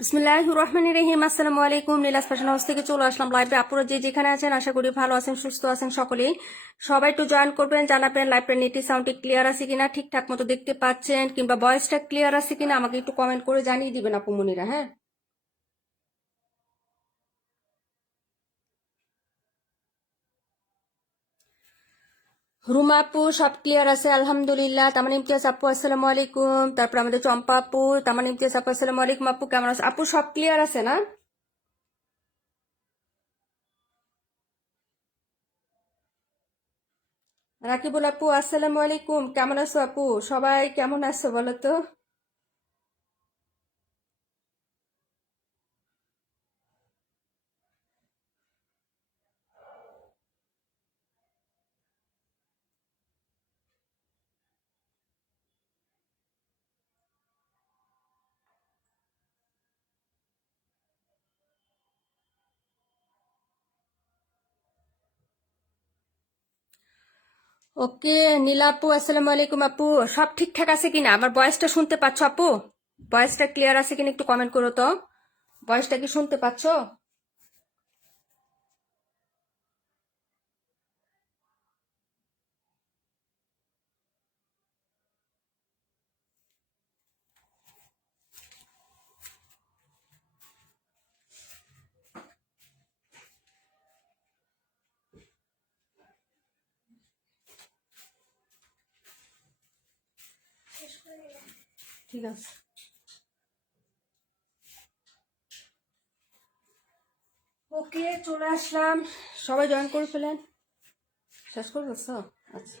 বিসমিল্লাহির রহমানির রহিম। আসসালামু আলাইকুম। নীলাস ফ্যাশন হাউস থেকে চলে আসলাম লাইভে। আপুরা যে যেখানে আছেন আশা করি ভালো আছেন, সুস্থ আছেন সকলেই। সবাই একটু জয়েন করবেন, জানাবেন লাইভটা নেটে সাউন্ডটি ক্লিয়ার আছে কিনা, ঠিকঠাক মতো দেখতে পাচ্ছেন কিংবা ভয়েসটা ক্লিয়ার আছে কিনা আমাকে একটু কমেন্ট করে জানিয়ে দিবেন আপু মনিরা। হ্যাঁ, রুমা আপু সব ক্লিয়ার আছে আলহামদুলিল্লাহ। তামান ইমতিয়াজ আপু আসসালামু আলাইকুম। তারপর আমাদের চম্পা আপু, তামান ইমতিয়াজ আপু আসসালামু আলাইকুম। আপু কেমন আছে? আপু সব ক্লিয়ার আছে না? রাকিবুল আপু আসসালামু আলাইকুম, কেমন আছো আপু? সবাই কেমন আছো বলো তো? ওকে, নীলা আপু আসসালামু আলাইকুম। আপু সব ঠিকঠাক আছে কিনা? আমার ভয়েসটা শুনতে পাচ্ছ আপু? ভয়েসটা ক্লিয়ার আছে কিনা একটু কমেন্ট করো তো। ভয়েসটা কি শুনতে পাচ্ছ? ঠিক আছে, ওকে চলে আসলাম। সবাই জয়েন করে ফেলেন। শেষ করে ফেলছো? আচ্ছা,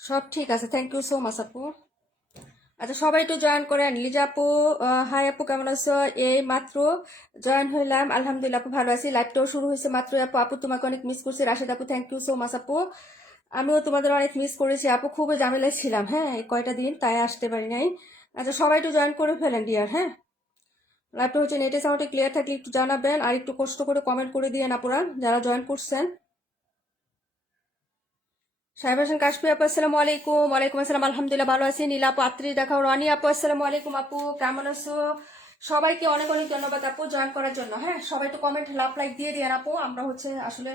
সব ঠিক আছে, থ্যাংক ইউ সো মাচ আপু। আচ্ছা, সবাই একটু জয়েন করেন। লিজা আপু, হাই আপু কেমন আছো? এই মাত্র জয়েন হইলাম, আলহামদুলিল্লাহ আপু ভালো আছি। লাইভটাও শুরু হয়েছে মাত্র আপু। আপু তোমাকে অনেক মিস করছি। রাশেদ আপু থ্যাংক ইউ সো মাচ আপু। আমিও তোমাদের অনেক মিস করেছি আপু, খুবই ঝামেলায় ছিলাম। হ্যাঁ, এই কয়টা দিন তাই আসতে পারি নাই। আচ্ছা, সবাই একটু জয়েন করে ফেলেন ডিয়ার। হ্যাঁ, লাইভটা হচ্ছে নেটে সাউন্ডে ক্লিয়ার থাকলে একটু জানাবেন, আর একটু কষ্ট করে কমেন্ট করে দিয়েন আপুরা যারা জয়েন করছেন। সাহেব হাসান কাশফি আপু আসসালামু আলাইকুম। ওয়ালাইকুম আসসালাম, আলহামদুলিল্লাহ ভালো আছি। নীলা আপু আত্রি দেখাও। রনি আপু আসসালামু আলাইকুম। আপু কেমন আছো? সবাইকে অনেক অনেক ধন্যবাদ আপু জয়েন করার জন্য। হ্যাঁ, সবাই একটু কমেন্ট লাভ লাইক দিয়ে দিন আপু। আমরা হচ্ছে আসলে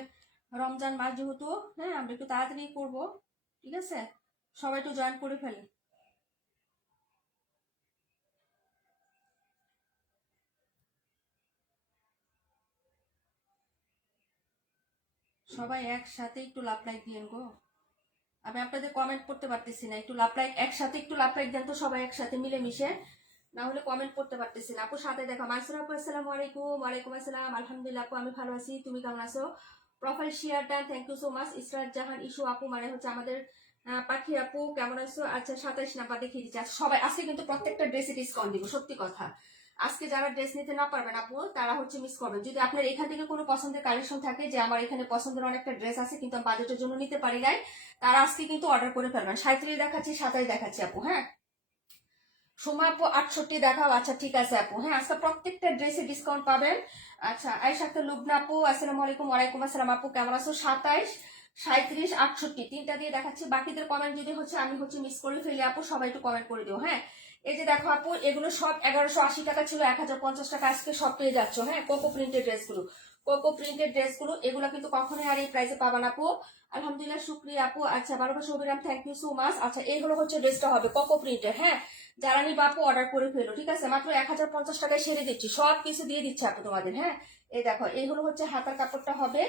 রমজান মাস যেহেতু, হ্যাঁ আমরা একটু তাড়াতাড়ি করবো। ঠিক আছে, সবাই একটু জয়েন করে ফেলি। সবাই একসাথে একটু লাভ লাইক দিয়েন গো। আমি আপনাদের কমেন্ট করতে পারতেছি না, একটু লাভ লাইক একসাথে একটু লাভ লাইক দেন তো সবাই একসাথে মিলেমিশে, না হলে কমেন্ট করতে পারতেছি না। আপু সাথে দেখা মাইসুর আপু আসসালামু আলাইকুম। ওয়ালাইকুম আসসালাম, আলহামদুলিল্লাহ আপু আমি ভালো আছি, তুমি কেমন আছো? প্রোফাইল শেয়ার দেন, thank you so much. Israt Jahan ইস্যু আপু মানে হচ্ছে আমাদের পাখি আপু কেমন আছো? আচ্ছা 27 নাম্বার দেখিয়ে দিচ্ছি। আচ্ছা, সবাই আজকে কিন্তু প্রত্যেকটা ড্রেসে ডিসকাউন্ট দিব, সত্যি কথা। আজকে যারা ড্রেস নিতে না পারবেন আপু তারা হচ্ছে মিস করবেন। যদি আপনার এখান থেকে কোনো পছন্দের কালেকশন থাকে যে আমার এখানে পছন্দের অনেকটা ড্রেস আছে কিন্তু আমি বাজেটের জন্য নিতে পারি নাই, তারা আজকে কিন্তু অর্ডার করে ফেলবেন। 37 দেখাচ্ছি, 27 দেখাচ্ছি আপু। হ্যাঁ, সময় আপু 68 দেখাও। আচ্ছা ঠিক আছে আপু। হ্যাঁ, আজকে প্রত্যেকটা ড্রেসে ডিসকাউন্ট পাবেন। আচ্ছা, আয়েশা আক্তার লুবনা আপু আসসালামু আলাইকুম। ওয়ালাইকুম আসসালাম আপু কেমন আছো? 27, 37, 68 তিনটা দিয়ে দেখাচ্ছি। বাকিদের কমেন্ট যদি হচ্ছে আমি হচ্ছে মিস করে ফেলি আপু, সবাই একটু কমেন্ট করে দিও। হ্যাঁ, এই যে দেখো আপু, এগুলো সব 1180 টাকা ছিল, 1050 টাকা আজকে সব পেয়ে যাচ্ছ। হ্যাঁ, কোকো প্রিন্টের ড্রেসগুলো, কোকো প্রিন্টের ড্রেসগুলো এগুলো কিন্তু কখনোই আর এই প্রাইসে পাবেন আপু। আলহামদুলিল্লাহ, শুক্রিয়া আপু। আচ্ছা, ভালোবাসা অভিরাম থ্যাংক ইউ সো মাচ। আচ্ছা, এইগুলো হচ্ছে ড্রেসটা হবে কোকো প্রিন্টের। হ্যাঁ, যারা নিবা আপু অর্ডার করে ফেলো। ঠিক আছে, মাত্র 1050 টাকায় সেরে দিচ্ছি, সব কিছু দিয়ে দিচ্ছি আপু তোমাদের। হ্যাঁ, এই দেখো এই হলো হচ্ছে হাতার কাপড়টা হবে,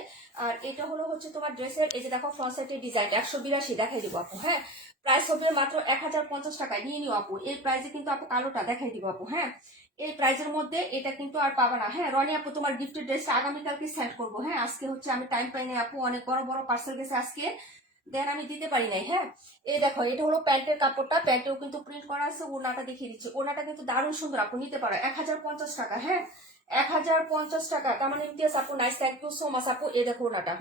আর এটা হলো হচ্ছে তোমার ড্রেসের এই যে দেখো ফ্রন্ট সাইডের ডিজাইন 182 দেখাই দিব আপু। হ্যাঁ, প্রাইস হবে মাত্র 1050 টাকায়, নিয়ে নিও আপু। এই প্রাইসে কিন্তু আপু কালোটা দেখাই দিব আপু। হ্যাঁ, এই প্রাইসের মধ্যে এটা কিন্তু আর পাবা না। হ্যাঁ, রনি আপু তোমার গিফটের ড্রেসটা আগামীকালকে সেন্ড করবো। হ্যাঁ, আজকে হচ্ছে আমি টাইম পাই নাই আপু, অনেক বড় বড় পার্সেল গেছে আজকে, দেন আমি দিতে পারি নাই। হ্যাঁ, এই দেখো এটা হলো প্যান্টের কাপড়টা, প্যান্টেও কিন্তু প্রিন্ট করা আছে। ওনাটা দেখিয়ে দিচ্ছি, ওনাটা কিন্তু দারুণ সুন্দর আপু, নিতে পারো 1050 টাকা। হ্যাঁ, 1050 টাকা। তার মানে ইমতিয়াজ আপু nice, thank you so much আপু। এই দেখো ওনাটা,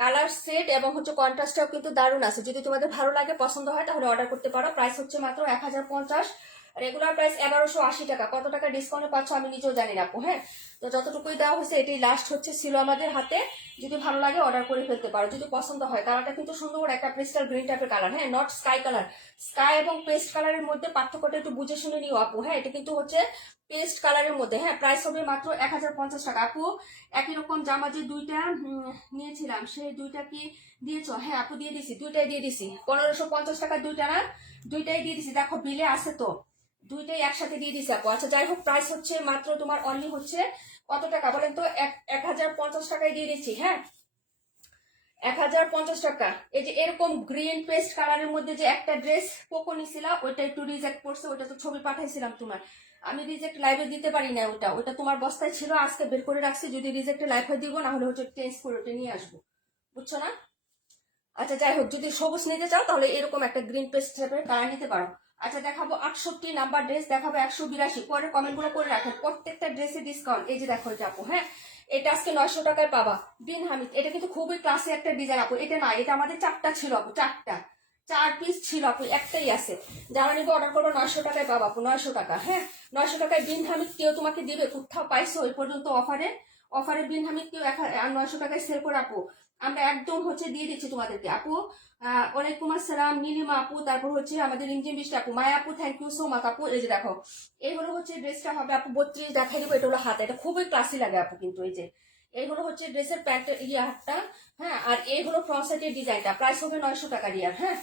কালার সেট এবং হচ্ছে কন্ট্রাস্টটাও কিন্তু দারুণ আছে। যদি তোমাদের ভালো লাগে পছন্দ হয় তাহলে অর্ডার করতে পারো। প্রাইস হচ্ছে মাত্র 1050। রেগুলার প্রাইস 1180 টাকা। কত টাকা ডিসকাউন্টে পাচ্ছ আমি নিজেও জানি না আপু। হ্যাঁ, তো যতটুকুই দেওয়া হয়েছে এটাই লাস্ট হচ্ছে ছিল আমাদের হাতে। যদি ভালো লাগে অর্ডার করে ফেলতে পারো, যদি পছন্দ হয়। কালারটা কিন্তু সুন্দর একটা ক্রিস্টাল গ্রিন টাইপের কালার। হ্যাঁ, নট স্কাই কালার। স্কাই এবং পেস্ট কালারের মধ্যে পার্থক্যটা একটু বুঝে শুনে নিও আপু। হ্যাঁ, এটা কিন্তু হচ্ছে পেস্ট কালারের মধ্যে। হ্যাঁ, প্রাইস হবে মাত্র 1050 টাকা আপু। একই রকম জামা যে দুইটা নিয়েছিলাম সেই দুইটা কি দিয়েছো? হ্যাঁ আপু দিয়ে দিছি, দুইটাই দিয়ে দিছি। 1550 টাকা দুইটা না, দুইটাই দিয়ে দিছি। দেখো বিলে আছে তো, দুইটাই একসাথে দিয়ে দিছি আপু। আচ্ছা যাই হোক, প্রাইস হচ্ছে মাত্র তোমার অনলি হচ্ছে কত টাকা বলেন তো? 1050 টাকায় দিয়ে দিচ্ছি। হ্যাঁ, 1050 টাকা। এই যে এরকম গ্রিন পেস্ট কালারের মধ্যে যে একটা ড্রেস পোকো নিছিলাম, ওইটা একটু রিজেক্ট করছে। ওইটা তো ছবি পাঠাইছিলাম তোমার, আমি রিজেক্ট লাইভে দিতে পারি না। ওটা ওটা তোমার বস্তায় ছিল, আজকে বের করে রাখছি। যদি রিজেক্টে লাইভে দিব, না হলে হচ্ছে চেঞ্জ করে ওটা নিয়ে আসবো, বুঝছো না? আচ্ছা যাই হোক, যদি সবুজ নিতে চাও তাহলে এরকম একটা গ্রিন পেস্ট টাইপের কালার নিতে পারো। আচ্ছা দেখাবো 68 নাম্বার ড্রেস, দেখাবো 182। পরে কমেন্ট গুলো করে রাখেন, প্রত্যেকটা ড্রেসে ডিসকাউন্ট। এই যে দেখো এটা আপু। হ্যাঁ, এটা আজকে 900 টাকায় পাবা। বিন হামিদ, এটা কিন্তু খুবই ক্লাসি একটা ডিজাইন আপু। এটা না, এটা আমাদের 4টা ছিল আপু, 4 পিস ছিল আপু, একটাই আছে। যারা নিবে অর্ডার করবো 900 টাকায় পাবা আপু, 900 টাকা। হ্যাঁ, 900 টাকায় বিন হামিদ কেউ তোমাকে দিবে? কোথাও পাইছো ওই পর্যন্ত অফারে? অফারে বিন হামিদ কেউ 900 টাকায় সেল করে আপু? আমরা একদম হচ্ছে দিয়ে দিচ্ছি তোমাদেরকে আপু। ওয়ালাইকুম আসসালাম নীলিমা আপু, তারপর হচ্ছে আমাদের ইঞ্জিন বৃষ্টি আপু, মায়া আপু, থ্যাংক ইউ সো মাচ আপু। এই যে দেখো, এই হলো হচ্ছে ড্রেসটা হবে আপু 32, দেখাই দিব। এটা হলো হাতে, এটা খুবই ক্লাসি লাগে আপু কিন্তু। এই যে এইগুলো হচ্ছে ড্রেসের প্যান্টের হাতটা। হ্যাঁ, আর এই হলো ফ্রন্ট সাইডের ডিজাইনটা। প্রাইস হবে 900 টাকা রিয়ার। হ্যাঁ,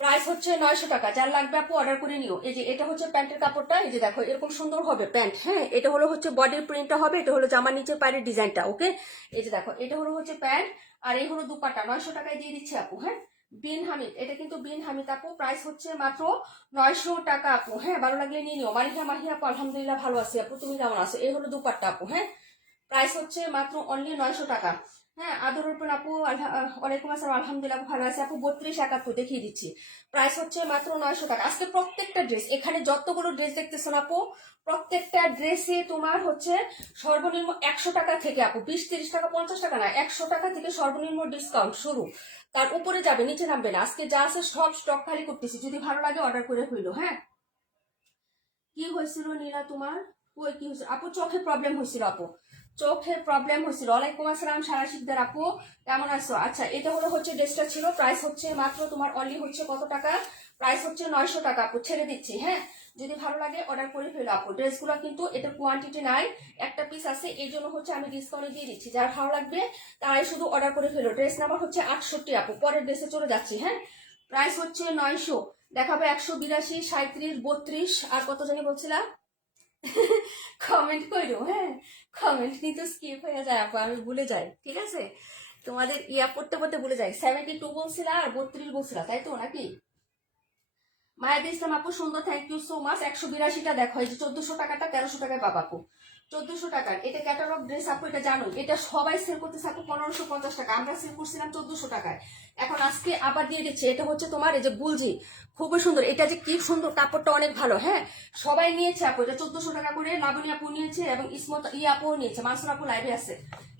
প্রাইস হচ্ছে 900 টাকা। যার লাগবে আপু অর্ডার করে নিও। এই যে এটা হচ্ছে প্যান্টের কাপড়টা। এই যে দেখো এরকম সুন্দর হবে প্যান্ট। হ্যাঁ, এটা হলো হচ্ছে বডির প্রিন্টটা হবে। এটা হলো জামার নিচে পায়ের ডিজাইনটা। ওকে, এই যে দেখো এটা হলো হচ্ছে প্যান্ট, আর এই হলো দুপাট্টা। 900 টাকায় দিয়ে দিচ্ছে আপু। হ্যাঁ, বিন হামিদ, এটা কিন্তু বিন হামিদ আপু। প্রাইস হচ্ছে মাত্র 900 টাকা আপু। হ্যাঁ, ভালো লাগলে নিয়ে নিও। মারিহা মাহিয়া আপু, আলহামদুলিল্লাহ ভালো আছি আপু, তুমি কেমন আছো? এই হলো দুপাট্টা আপু। হ্যাঁ, প্রাইস হচ্ছে মাত্র অনলি 900 টাকা। হ্যাঁ, আদর উপর আপু, ওয়ালাইকুম আসসালাম, আলহামদুলিল্লাহ ভালো আছে আপু। 3271 দেখিয়ে দিচ্ছি। প্রাইস হচ্ছে মাত্র 900 টাকা। আজকে প্রত্যেকটা ড্রেস, এখানে যতগুলো ড্রেস দেখতেছেন আপু, প্রত্যেকটা ড্রেসে তোমার হচ্ছে সর্বনিম্ন 100 টাকা থেকে আপু, 20 30 টাকা 50 টাকা না, 100 টাকা থেকে সর্বনিম্ন ডিসকাউন্ট শুরু। তার উপরে যাবে, নিচে নামবে না। আজকে যা আছে সব স্টক খালি করতেছি, যদি ভালো লাগে অর্ডার করে হইলো। হ্যাঁ, কি হয়েছিল নীলা তোমার? কই কি হয়েছিল আপু? চোখে প্রবলেম হয়েছিল আপু, চোখের প্রবলেম হয়েছিল। ওয়ালাইকুম আসসালাম সারা শিকদার আপু, কেমন আছো? আচ্ছা, এটা হলো হচ্ছে ড্রেসটা ছিল। প্রাইস হচ্ছে মাত্র তোমার অনলি হচ্ছে কত টাকা? প্রাইস হচ্ছে 900 টাকা আপু, ছেড়ে দিচ্ছি। হ্যাঁ, যদি ভালো লাগে অর্ডার করে ফেলো আপু। ড্রেসগুলো কিন্তু এটা কোয়ান্টিটি নাই, একটা পিস আছে, এই জন্য হচ্ছে আমি ডিসকাউন্টে দিয়ে দিচ্ছি। যার ভালো লাগবে তারাই শুধু অর্ডার করে ফেলো। ড্রেস নাম্বার হচ্ছে 68 আপু। পরের ড্রেসে চলে যাচ্ছি। হ্যাঁ, প্রাইস হচ্ছে 900, দেখাবো 182, 37, 32 আর কত জানি বলছিলাম। কমেন্ট করো। হ্যাঁ, কমেন্ট কিন্তু স্কিপ হয়ে যায় আপু, আমি ভুলে যাই। ঠিক আছে, তোমাদের পড়তে পড়তে ভুলে যাই। 72 বলছিলা আর 32 বলছিলা, তাই তো নাকি? মায়াদি ইসলাম আপু সুন্দর, থ্যাংক ইউ সো মাচ। 182টা দেখো, এই যে 1400 টাকাটা 1300 টাকায় পাবা আপু। 1400 টাকার এটা ক্যাটালগ ড্রেস আপু, এটা জানো এটা সবাই সেল করতেছে আপু 1550 টাকা। আমরা সেল করছিলাম 1400 টাকায়। এখন আজকে আবার দিয়ে দিচ্ছে। এটা হচ্ছে তোমার এই যে গুলজি, খুবই সুন্দর। এটা যে কি সুন্দর, কাপড়টা অনেক ভালো। হ্যাঁ, সবাই নিয়েছে আপু, এটা 1400 টাকা করে। লাবণী আপু নিয়েছে এবং ইসমত আপুও নিয়েছে, মানসুর আপু লাইভে আছে।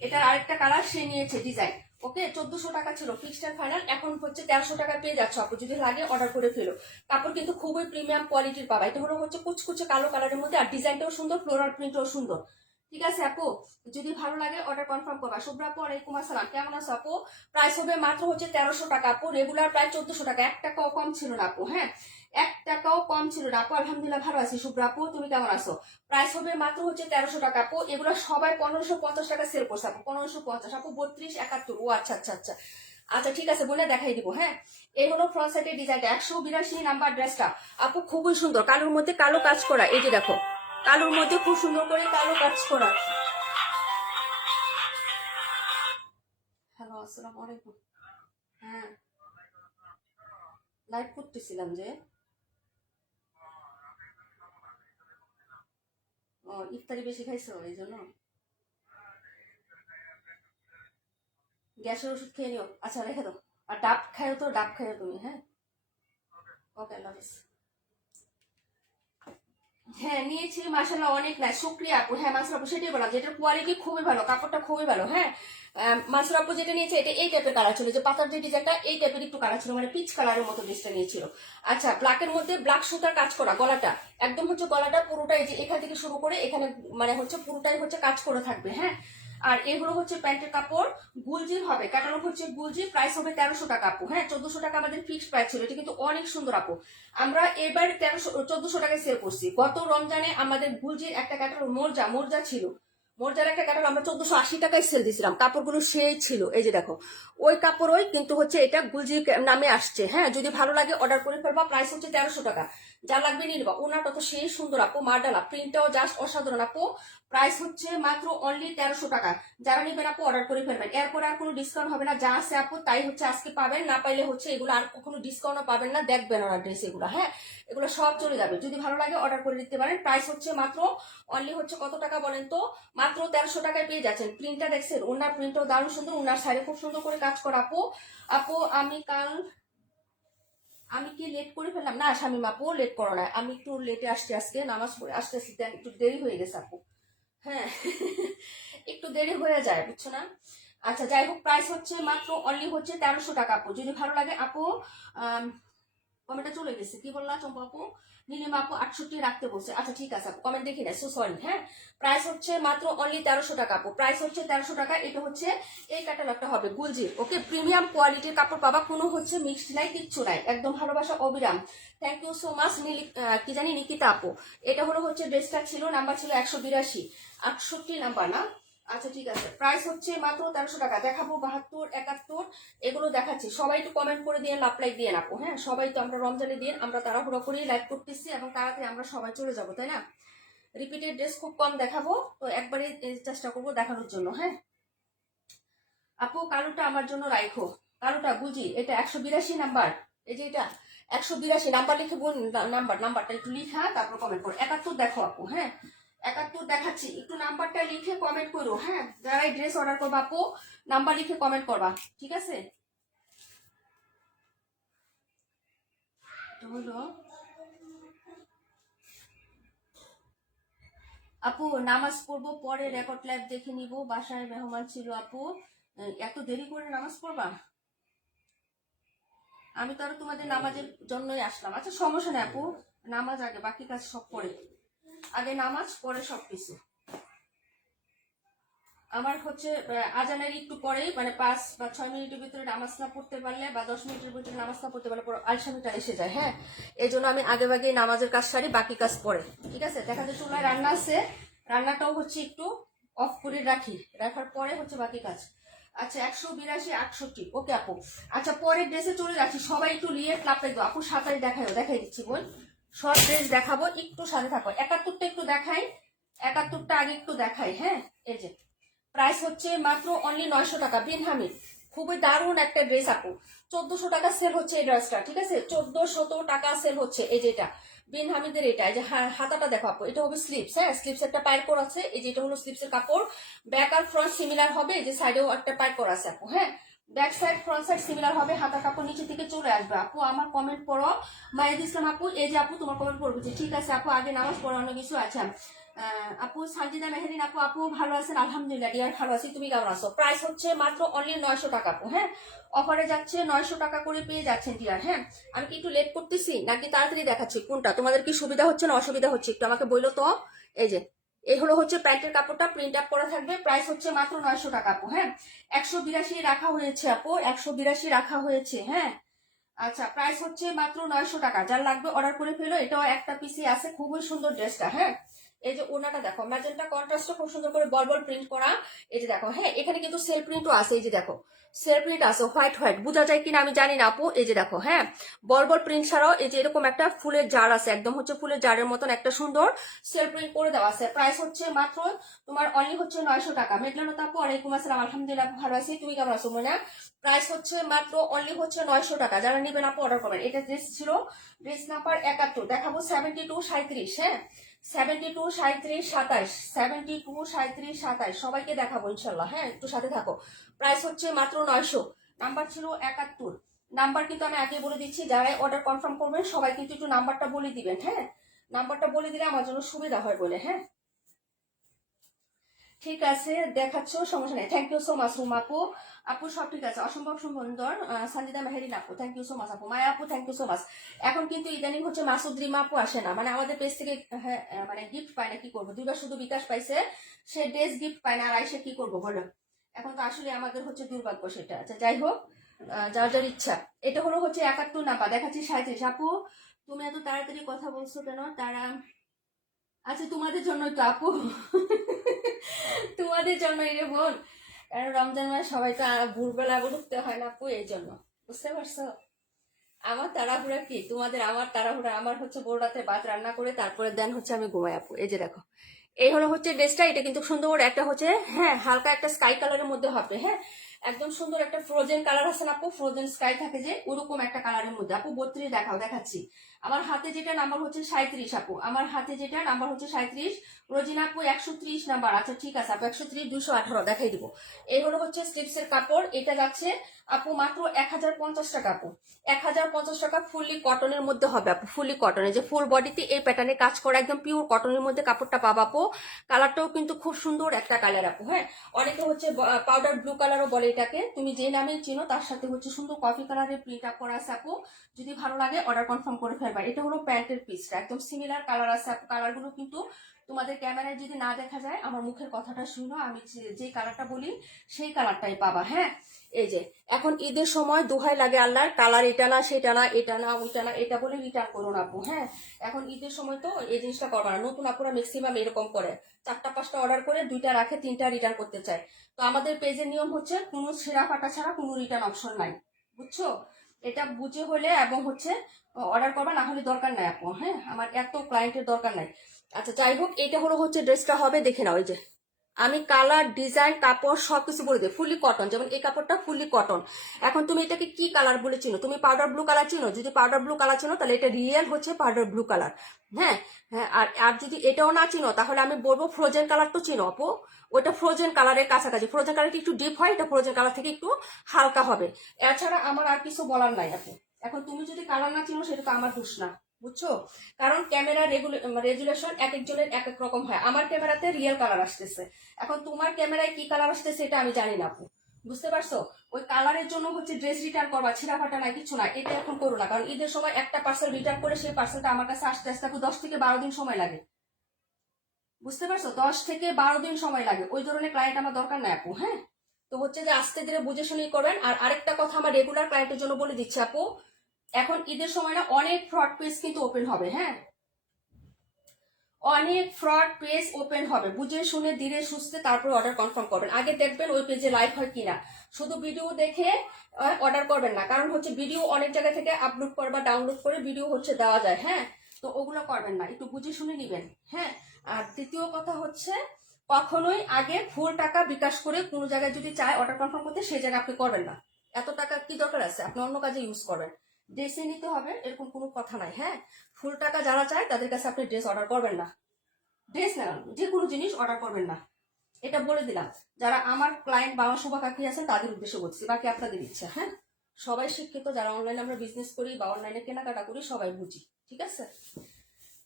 এটার আরেকটা কালার সে নিয়েছে ডিজাইন। ওকে, 1400 টাকা ছিল ফিক্সড এন্ড ফাইনাল, এখন হচ্ছে 1300 টাকা পেয়ে যাচ্ছ আপু। যদি লাগে অর্ডার করে ফেলো। কাপড় কিন্তু খুবই প্রিমিয়াম কোয়ালিটির পাবা। এটা হলো হচ্ছে কুচকুচে কালো কালারের মধ্যে, আর ডিজাইনটাও সুন্দর, ফ্লোরাল প্রিন্টও সুন্দর। ঠিক আছে আপু, যদি ভালো লাগে অর্ডার কনফার্ম করবা। শুভ্রা আপু, ওয়ালাইকুম আসসালাম, কেমন আছো আপু? প্রাইস হবে মাত্র হচ্ছে 1300 টাকা আপু। রেগুলার প্রায় 1400 টাকা, 1 টাকাও কম ছিল না আপু। হ্যাঁ, 1 টাকাও কম ছিল না আপু। আলহামদুলিল্লাহ ভালো আছি। শুভ্রা আপু, তুমি কেমন আছো? প্রাইস হবে মাত্র হচ্ছে 1300 টাকা আপু। এগুলো সবাই 1550 টাকা সেল করছে আপু, 1550 আপু। 3271। ও আচ্ছা আচ্ছা আচ্ছা, আচ্ছা ঠিক আছে, বলে দেখাই দিব। হ্যাঁ, এই হলো ফ্রন্ট সাইডের ডিজাইনটা। 182 নাম্বার ড্রেসটা আপু, খুবই সুন্দর। কালোর মধ্যে কালো কাজ করা। এই যে দেখো, কালোর মধ্যে খুব সুন্দর করে কালো কাজ করা। হ্যালো, আসসালামু আলাইকুম। হ্যাঁ, লাইভ করতেছিলাম যে। ও, ইফতারি বেশি খাইছো এই জন্য? গ্যাসের ওষুধ খেয়ে নিও। আচ্ছা রেখে দাও। আর ডাব খাইও তো, ডাব খাইও তুমি। হ্যাঁ, ওকে, আল্লাহ হাফেজ। হ্যাঁ, নিয়েছি মাশাআল্লাহ, অনেক নাই, শুকরিয়া আপু। হ্যাঁ মাশাআল্লাহ আপু, সেটাই বললাম যে এটার কোয়ালিটি খুবই ভালো, কাপড়টা খুবই ভালো। হ্যাঁ, মাসুর আপু যেটা নিয়েছে এটা এই টাইপের কালার ছিল, যে পাতার যে ডিজাইনটা এই টাইপের একটু কালার ছিল, মানে পিচ কালারের মতো ড্রেসটা নিয়েছিল। আচ্ছা, ব্ল্যাকের মধ্যে ব্ল্যাক সুতার কাজ করা, গলাটা একদম হচ্ছে গলাটা পুরোটাই যে এখান থেকে শুরু করে এখানে মানে হচ্ছে পুরোটাই হচ্ছে কাজ করে থাকবে। হ্যাঁ, আর এগুলো হচ্ছে প্যান্টের কাপড়, গুলজির হবে, ক্যাটালগ হচ্ছে গুলজি, প্রাইস হবে 1300 টাকা আপু। হ্যাঁ, 1400 টাকা আমাদের ফিক্সড প্রাইস ছিল, এটা কিন্তু অনেক সুন্দর আপু। আমরা এবার 1400 টাকায় সেল করছি। গত রমজানে আমাদের গুলজির একটা ক্যাটালগ মোরজা ছিল, মোরজার একটা ক্যাটালগ আমরা 1480 টাকায় সেল দিয়েছিলাম, কাপড়গুলো সেই ছিল। এই যে দেখো, ওই কাপড়ই কিন্তু হচ্ছে এটা গুলজি নামে আসছে। হ্যাঁ, যদি ভালো লাগে অর্ডার করে ফেলবা, প্রাইস হচ্ছে 1300 টাকা, যা লাগবে নিয়ে নেবা। ওনাটা তো সেই সুন্দর আপু, মার্ডালা প্রিন্টটাও জাস্ট অসাধারণ আপু। প্রাইস হচ্ছে মাত্র অনলি 1300 টাকা, যারা নেবেন আপু অর্ডার করে ফেলবেন। এরপরে আর কোনো ডিসকাউন্ট হবে না, যা আছে আপু তাই হচ্ছে আজকে পাবেন, না পাইলে হচ্ছে এগুলো আর কখনো ডিসকাউন্টও পাবেন না, দেখবেন ওনার ড্রেস এগুলো। হ্যাঁ, এগুলো সব চলে যাবে, যদি ভালো লাগে অর্ডার করে দিতে পারেন। প্রাইস হচ্ছে মাত্র অনলি হচ্ছে কত টাকা বলেন তো, মাত্র 1300 টাকায় পেয়ে যাচ্ছেন। প্রিন্টটা দেখছেন, ওনার প্রিন্টটাও দারুণ সুন্দর, ওনার সাইডে খুব সুন্দর করে কাজ করা আপু। আপু আমি কি লেট করে ফেললাম? না শামিম আপু, লেট করো না, আমি একটু লেটে আসছি, আজকে নামাজ পড়ে আসতে আসতে একটু দেরি হয়ে গেছে আপু। হ্যাঁ একটু দেরি হয়ে যায়, বুঝছো না। আচ্ছা, যাই হোক, প্রাইস হচ্ছে মাত্র অনলি হচ্ছে 1300 টাকা আপু, যদি ভালো লাগে আপু। কমেন্টটা চলে গেছে, কি বললা চম্পা আপু? নীলিমা আপু 68 রাখতে বলছে। আচ্ছা ঠিক আছে আপু, কমেন্ট দেখি না, সো সরি। হ্যাঁ, প্রাইস হচ্ছে মাত্র অনলি 1300 টাকা আপু, প্রাইস হচ্ছে 1300 টাকা। এটা হচ্ছে এই ক্যাটালগটা হবে গুলজি, ওকে, প্রিমিয়াম কোয়ালিটির কাপড় পাবা, কোনো হচ্ছে মিক্সড নাই, কিচ্ছু নাই, একদম ভালোবাসা অবিরাম। থ্যাংক ইউ সো মাচ কি জানি নিকিতা আপু। এটা হচ্ছে ড্রেসটা ছিল, নাম্বার ছিল 182, 68 নাম্বার না। আচ্ছা ঠিক আছে, প্রাইস হচ্ছে মাত্র 1300 টাকা। দেখাবো 72, 71, এগুলো দেখাচ্ছি। সবাই একটু কমেন্ট করে দিয়ে লাভ লাইক দিয়ে আপু। হ্যাঁ, সবাই তো আমরা রমজানের দিন আমরা তাড়াহুড়ো করেই লাইক করতেছি এবং তাড়াতাড়ি আমরা সবাই চলে যাবো, তাই না। রিপিটেড ড্রেস খুব কম দেখাবো, তো একবারে চেষ্টা করবো দেখানোর জন্য। হ্যাঁ আপু, কালোটা আমার জন্য রাখো, কালোটা বুঝি, এটা 182 নাম্বার, এই যে এটা 182 নাম্বার লিখে বোন, নাম্বারটা একটু লিখা তারপর কমেন্ট করো। 71 দেখো আপু। হ্যাঁ, 71 দেখাচ্ছি, একটু নাম্বারটা লিখে কমেন্ট করো। হ্যাঁ, যারা ড্রেস অর্ডার করবা আপু, নাম্বার লিখে কমেন্ট করবা, ঠিক আছে। হলো আপু, নামাজ পড়বো, পরে রেকর্ড লাইভ দেখে নিব, বাসায় মেহমান ছিল আপু। এত দেরি করে নামাজ পড়বা? আমি তো আরো তোমাদের নামাজের জন্যই আসলাম। আচ্ছা সমস্যা নেই আপু, নামাজ আগে, বাকি কাজ সব পরে, আগে নামাজ পরে সবকিছু। আমার হচ্ছে আজানের একটু পরেই, মানে 5 বা 6 মিনিটের ভিতরে নামাজ না পড়তে পারলে বা 10 মিনিটের ভিতরে নামাজ না পড়তে পারলে আলসামিটা এসে যায়। হ্যাঁ, এই জন্য আমি আগে ভাগে নামাজের কাজ সারি, বাকি কাজ পরে, ঠিক আছে। দেখা যায় চুলায় রান্না আছে, রান্নাটাও হচ্ছে একটু অফ করে রাখার পরে হচ্ছে বাকি কাজ। আচ্ছা, 182, 68, ওকে আপু। আচ্ছা, পরের ড্রেসে চলে যাচ্ছি, সবাই একটু নিয়ে ক্লাব লাগবে আপু, সাঁতারি দেখাই দিচ্ছি বোন, শর্ট ড্রেস দেখাবো, একটু সাথে থাকো। 71টা একটু দেখাই, 71টা আগে একটু দেখাই। হ্যাঁ, এই যে প্রাইস হচ্ছে মাত্র অনলি 900 টাকা, বেনহামি, খুবই দারুণ একটা ড্রেস আপু। 1400 টাকা সেল হচ্ছে এই ড্রেসটা, ঠিক আছে, 1400 টাকা সেল হচ্ছে এই যেটা বেনহামিদের। এটা এই যে হাতাটা দেখো আপু, এটা হবে স্লিপস। হ্যাঁ, স্লিপস একটা পায়ের করা আছে, এই যে এটা হলো স্লিপসের কাপড়। ব্যাক আর ফ্রন্ট সিমিলার হবে, এই যে সাইডেও একটা পায়ের করা আছে আপু। হ্যাঁ, back side front side similar হবে, হাতার কাপড় নিচে থেকে চলে আসবে আপু। আমার কমেন্ট পড়ো মাহিদ ইসলাম আপু, এই যে আপু তোমার কমেন্ট পড়বে, ঠিক আছে আপু, আগে নামাজ পড়ানো কিছু আছে। আপু সানজিদা মেহেরিন আপু, আপু ভালো আছেন? আলহামদুলিল্লাহ ডিয়ার, ভালো আছি, তুমি কেমন আছো? প্রাইস হচ্ছে মাত্র অনলি 900 টাকা আপু। হ্যাঁ, অফারে যাচ্ছে, 900 টাকা করে পেয়ে যাচ্ছেন ডিয়ার। হ্যাঁ, আমি কি একটু লেট করতেছি নাকি তাড়াতাড়ি দেখাচ্ছি, কোনটা তোমাদের কি সুবিধা হচ্ছে না অসুবিধা হচ্ছে, একটু আমাকে বললো তো। এই যে এই হচ্ছে প্যান্টের কাপড়টা, প্রিন্ট আপ করা থাকবে, প্রাইস হচ্ছে মাত্র 900 টাকা আপু। হ্যাঁ, 182 রাখা হয়েছে আপু, 182 রাখা হয়েছে। হ্যাঁ, আচ্ছা, প্রাইস হচ্ছে মাত্র 900 টাকা, যার লাগবে অর্ডার করে ফেলো। এটাও একটা পিসি আছে, খুবই সুন্দর ড্রেসটা। হ্যাঁ, এই যে ওনাটা দেখো, ম্যাজেন্টা কন্ট্রাস্টে খুব সুন্দর করে বল বল প্রিন্ট করা, এই যে দেখো। হ্যাঁ, এখানে কিন্তু সেল প্রিন্টও আছে, এই যে দেখো সেল প্রিন্ট আছে, হোয়াইট হোয়াইট, বোঝা যায় কিনা আমি জানি না আপু। এই যে দেখো, হ্যাঁ, বল বল প্রিন্ট ছাড়াও এই যে এরকম একটা ফুলের জার আছে, একদম হচ্ছে ফুলের জারের মতন একটা সুন্দর সেল প্রিন্ট করে দেওয়া আছে। প্রাইস হচ্ছে মাত্র তোমার অনলি হচ্ছে 900 টাকা। মেঘলানত আপু ওয়ালাইকুম আসসালাম, আলহামদুলিল্লাহ ভালো আছি, তুমি কেমন আছো মনে? প্রাইস হচ্ছে মাত্র অনলি হচ্ছে 900 টাকা, যারা নিবেন আপু অর্ডার করবেন। এটা ড্রেস ছিল ড্রেস নাম্বার 71, দেখাবো 72, 37। হ্যাঁ, 72, 37, 27, 72, 37, 27 সবাইকে দেখাবো ইনশাল্লাহ। হ্যাঁ, একটু সাথে থাকো। প্রাইস হচ্ছে মাত্র 900, নাম্বার ছিল 71। নাম্বার কিন্তু আমি আগে বলে দিচ্ছি, যারাই অর্ডার কনফার্ম করবেন সবাই কিন্তু একটু নাম্বারটা বলে দিবেন। হ্যাঁ, নাম্বারটা বলে দিলে আমার জন্য সুবিধা হয় বলে। হ্যাঁ, ঠিক আছে, দেখাচ্ছ, সমস্যা নেই। থ্যাংক ইউ সো মাচ রুম আপু। আপু সব ঠিক আছে, অসম্ভব সুন্দর। সঞ্জিতা মেহেরিন আপু, থ্যাংক ইউ সো মাচ আপু। মায়া আপু, থ্যাংক ইউ সো মাচ। এখন কিন্তু ইদানিং হচ্ছে মাসুদ রিমা আপু আসে না, মানে আমাদের পেজ থেকে, হ্যাঁ, মানে গিফট পায় না, কি করবো, দুইবার শুধু বিকাশ পাইছে, সে ড্রেস গিফট পায় না, আর আইসে কি করবো বলো। এখন তো আসলে আমাদের হচ্ছে দুর্ভাগ্য সেটা। আচ্ছা যাই হোক, যার যার ইচ্ছা। এটা হলো হচ্ছে 71 নাম্বার, দেখাচ্ছি 37। আপু তুমি এত তাড়াতাড়ি কথা বলছো কেন? তারা, আচ্ছা তোমাদের জন্যই তো আপু, তোমাদের জন্যই রে বোন। কারণ রমজান মাস সবাই তো ভোরবেলা উঠতে হয় না আপু, এই জন্য। বুঝতে পারছো? আমার তাড়াহুড়া কি তোমাদের? আমার তাড়াহুড়া, আমার হচ্ছে ভোর রাতে ভাত রান্না করে তারপরে দেন হচ্ছে আমি ঘুমাই আপু। এই যে দেখো, এই হলো হচ্ছে ড্রেসটা। এটা কিন্তু সুন্দর একটা হচ্ছে, হ্যাঁ, হালকা একটা স্কাই কালারের মধ্যে হবে, হ্যাঁ, একদম সুন্দর একটা ফ্রোজেন কালার আছে না আপু, ফ্রোজেন স্কাই থাকে যে, ওরকম একটা কালারের মধ্যে আপু। 32 দেখাও, দেখাচ্ছি। আমার হাতে যেটা নাম্বার হচ্ছে 37 আপু, আমার হাতে যেটা নাম্বার হচ্ছে 37। রোজিনা আপু 130 নাম্বার। আচ্ছা ঠিক আছে আপু, 130, 218 দেখাই দিব। এই হলো হচ্ছে স্লিপসের কাপড়। এটা যাচ্ছে আপু মাত্র 1050 টাকা আপু। 1050 টাকা, ফুললি কটনের মধ্যে হবে আপু, ফুললি কটনের, যে ফুল বডিতে এই প্যাটার্নে কাজ করা, একদম পিওর কটনের মধ্যে কাপড়টা পাবা আপু। কালারটাও কিন্তু খুব সুন্দর একটা কালার আপু, হ্যাঁ। অনেকে হচ্ছে পাউডার ব্লু কালারও বলে এটাকে, তুমি যে নামে চিনো, তার সাথে হচ্ছে সুন্দর কফি কালারের প্রিন্ট আপ করা আছে আপু। যদি ভালো লাগে অর্ডার কনফার্ম করে ফেলবা। এটা হলো প্যান্টের পিসটা, একদম সিমিলার কালার আছে আপু। কালারগুলো কিন্তু তোমাদের ক্যামেরায় যদি না দেখা যায়, আমার মুখের কথাটা শুনো, আমি যে কালারটা বলি সেই কালারটাই পাবা, হ্যাঁ। এই যে, এখন ঈদের সময় দোহাই লাগে আল্লাহর, কালার এটা না সেটা না, এটা না ওইটা না, এটা বলে রিটার্ন করুন আপু, হ্যাঁ। এখন ঈদের সময় তো এই জিনিসটা করবা না। নতুন আপুরা ম্যাক্সিমাম এরকম করে, 4টা 5টা অর্ডার করে 2টা রাখে, 3টা রিটার্ন করতে চায়। তো আমাদের পেজের নিয়ম হচ্ছে কোনো ছেঁড়া ফাটা ছাড়া কোনো রিটার্ন অপশন নাই, বুঝছো? এটা বুঝে হলে এবং হচ্ছে অর্ডার করবা, না হলে দরকার নাই আপু, হ্যাঁ, আমার এত ক্লায়েন্টের দরকার নাই। আচ্ছা যাই হোক, এটা হলো হচ্ছে ড্রেসটা হবে, দেখে নাও। এই যে আমি কালার, ডিজাইন, কাপড় সবকিছু বলে দিই। ফুললি কটন, যেমন এই কাপড়টা ফুললি কটন। এখন তুমি এটাকে কি কালার বলে চিনো? তুমি পাউডার ব্লু কালার চিনো? যদি পাউডার ব্লু কালার চিনো তাহলে এটা রিয়েল হচ্ছে পাউডার ব্লু কালার, হ্যাঁ। হ্যাঁ, আর আর যদি এটাও না চিনো তাহলে আমি বলবো ফ্রোজেন কালার তো চিনো আপু। ওইটা ফ্রোজেন কালারের কাছাকাছি, ফ্রোজেন কালারটা একটু ডিপ হয়, এটা ফ্রোজেন কালার থেকে একটু হালকা হবে। এছাড়া আমার আর কিছু বলার নাই আপু। এখন তুমি যদি কালার না চিনো সেটা তো আমার দোষ না, বুঝছো? কারণ ক্যামেরা রেজুলেশন এক একজনের এক এক রকম হয়। আমার ক্যামেরাতে রিয়েল কালার আসতেছে, এখন তোমার ক্যামেরায় কি কালার আসতেছে এটা আমি জানি না আপু। বুঝতে পারছো? ওই কালারের জন্য হচ্ছে ড্রেস রিটার্ন করবা, ছিঁড়া ফাটা নাই, কিছু না, এটা এখন করো না। কারণ ঈদের সময় একটা পার্সেল রিটার্ন করে সেই পার্সেলটা আমার কাছে আসতে আসতে 10 থেকে 12 দিন সময় লাগে। বুঝতে পারছো? 10 থেকে 12 দিন সময় লাগে। ওই ধরনের ক্লায়েন্ট আমার দরকার নাই আপু, হ্যাঁ। তো হচ্ছে যে আস্তে ধীরে বুঝে শুনেই করবেন। আর আরেকটা কথা আমার রেগুলার ক্লায়েন্টের জন্য বলে দিচ্ছি আপু, এখন ঈদের সময় না অনেক ফ্রড পেজ কিন্তু ওপেন হবে, হ্যাঁ, অনেক ফ্রড পেজ ওপেন হবে। বুঝে শুনে ধীরে সুস্থে তারপর অর্ডার কনফার্ম করবেন। আগে দেখবেন ওই পেজে লাইভ হয় কিনা, শুধু ভিডিও দেখে অর্ডার করবেন না। কারণ হচ্ছে ভিডিও অনেক জায়গা থেকে আপলোড করে বা ডাউনলোড করে ভিডিও হচ্ছে দেওয়া যায়, হ্যাঁ। তো ওগুলো করবেন না, একটু বুঝে শুনে নিবেন, হ্যাঁ। আর দ্বিতীয় কথা হচ্ছে, কখনোই আগে ফুল টাকা বিকাশ করে কোনো জায়গায় যদি চায় অর্ডার কনফার্ম করতে, সেই জায়গায় আপনি করবেন না। এত টাকা কি দরকার আছে? আপনি অন্য কাজে ইউজ করবেন। ড্রেসে নিতে হবে এরকম কোনো কথা নাই, হ্যাঁ। ফুল টাকা যারা চায় তাদের কাছে আপনি ড্রেস অর্ডার করবেন না, ড্রেস না, যে কোনো জিনিস অর্ডার করবেন না, এটা বলে দিলাম। যারা আমার ক্লায়েন্ট বা আমার শুভাকাঙ্ক্ষী আছেন তাদের উদ্দেশ্য বলছি, বাকি আপনাদের ইচ্ছা, হ্যাঁ। সবাই শিক্ষিত, যারা অনলাইনে আমরা বিজনেস করি বা অনলাইনে কেনাকাটা করি সবাই বুঝি, ঠিক আছে।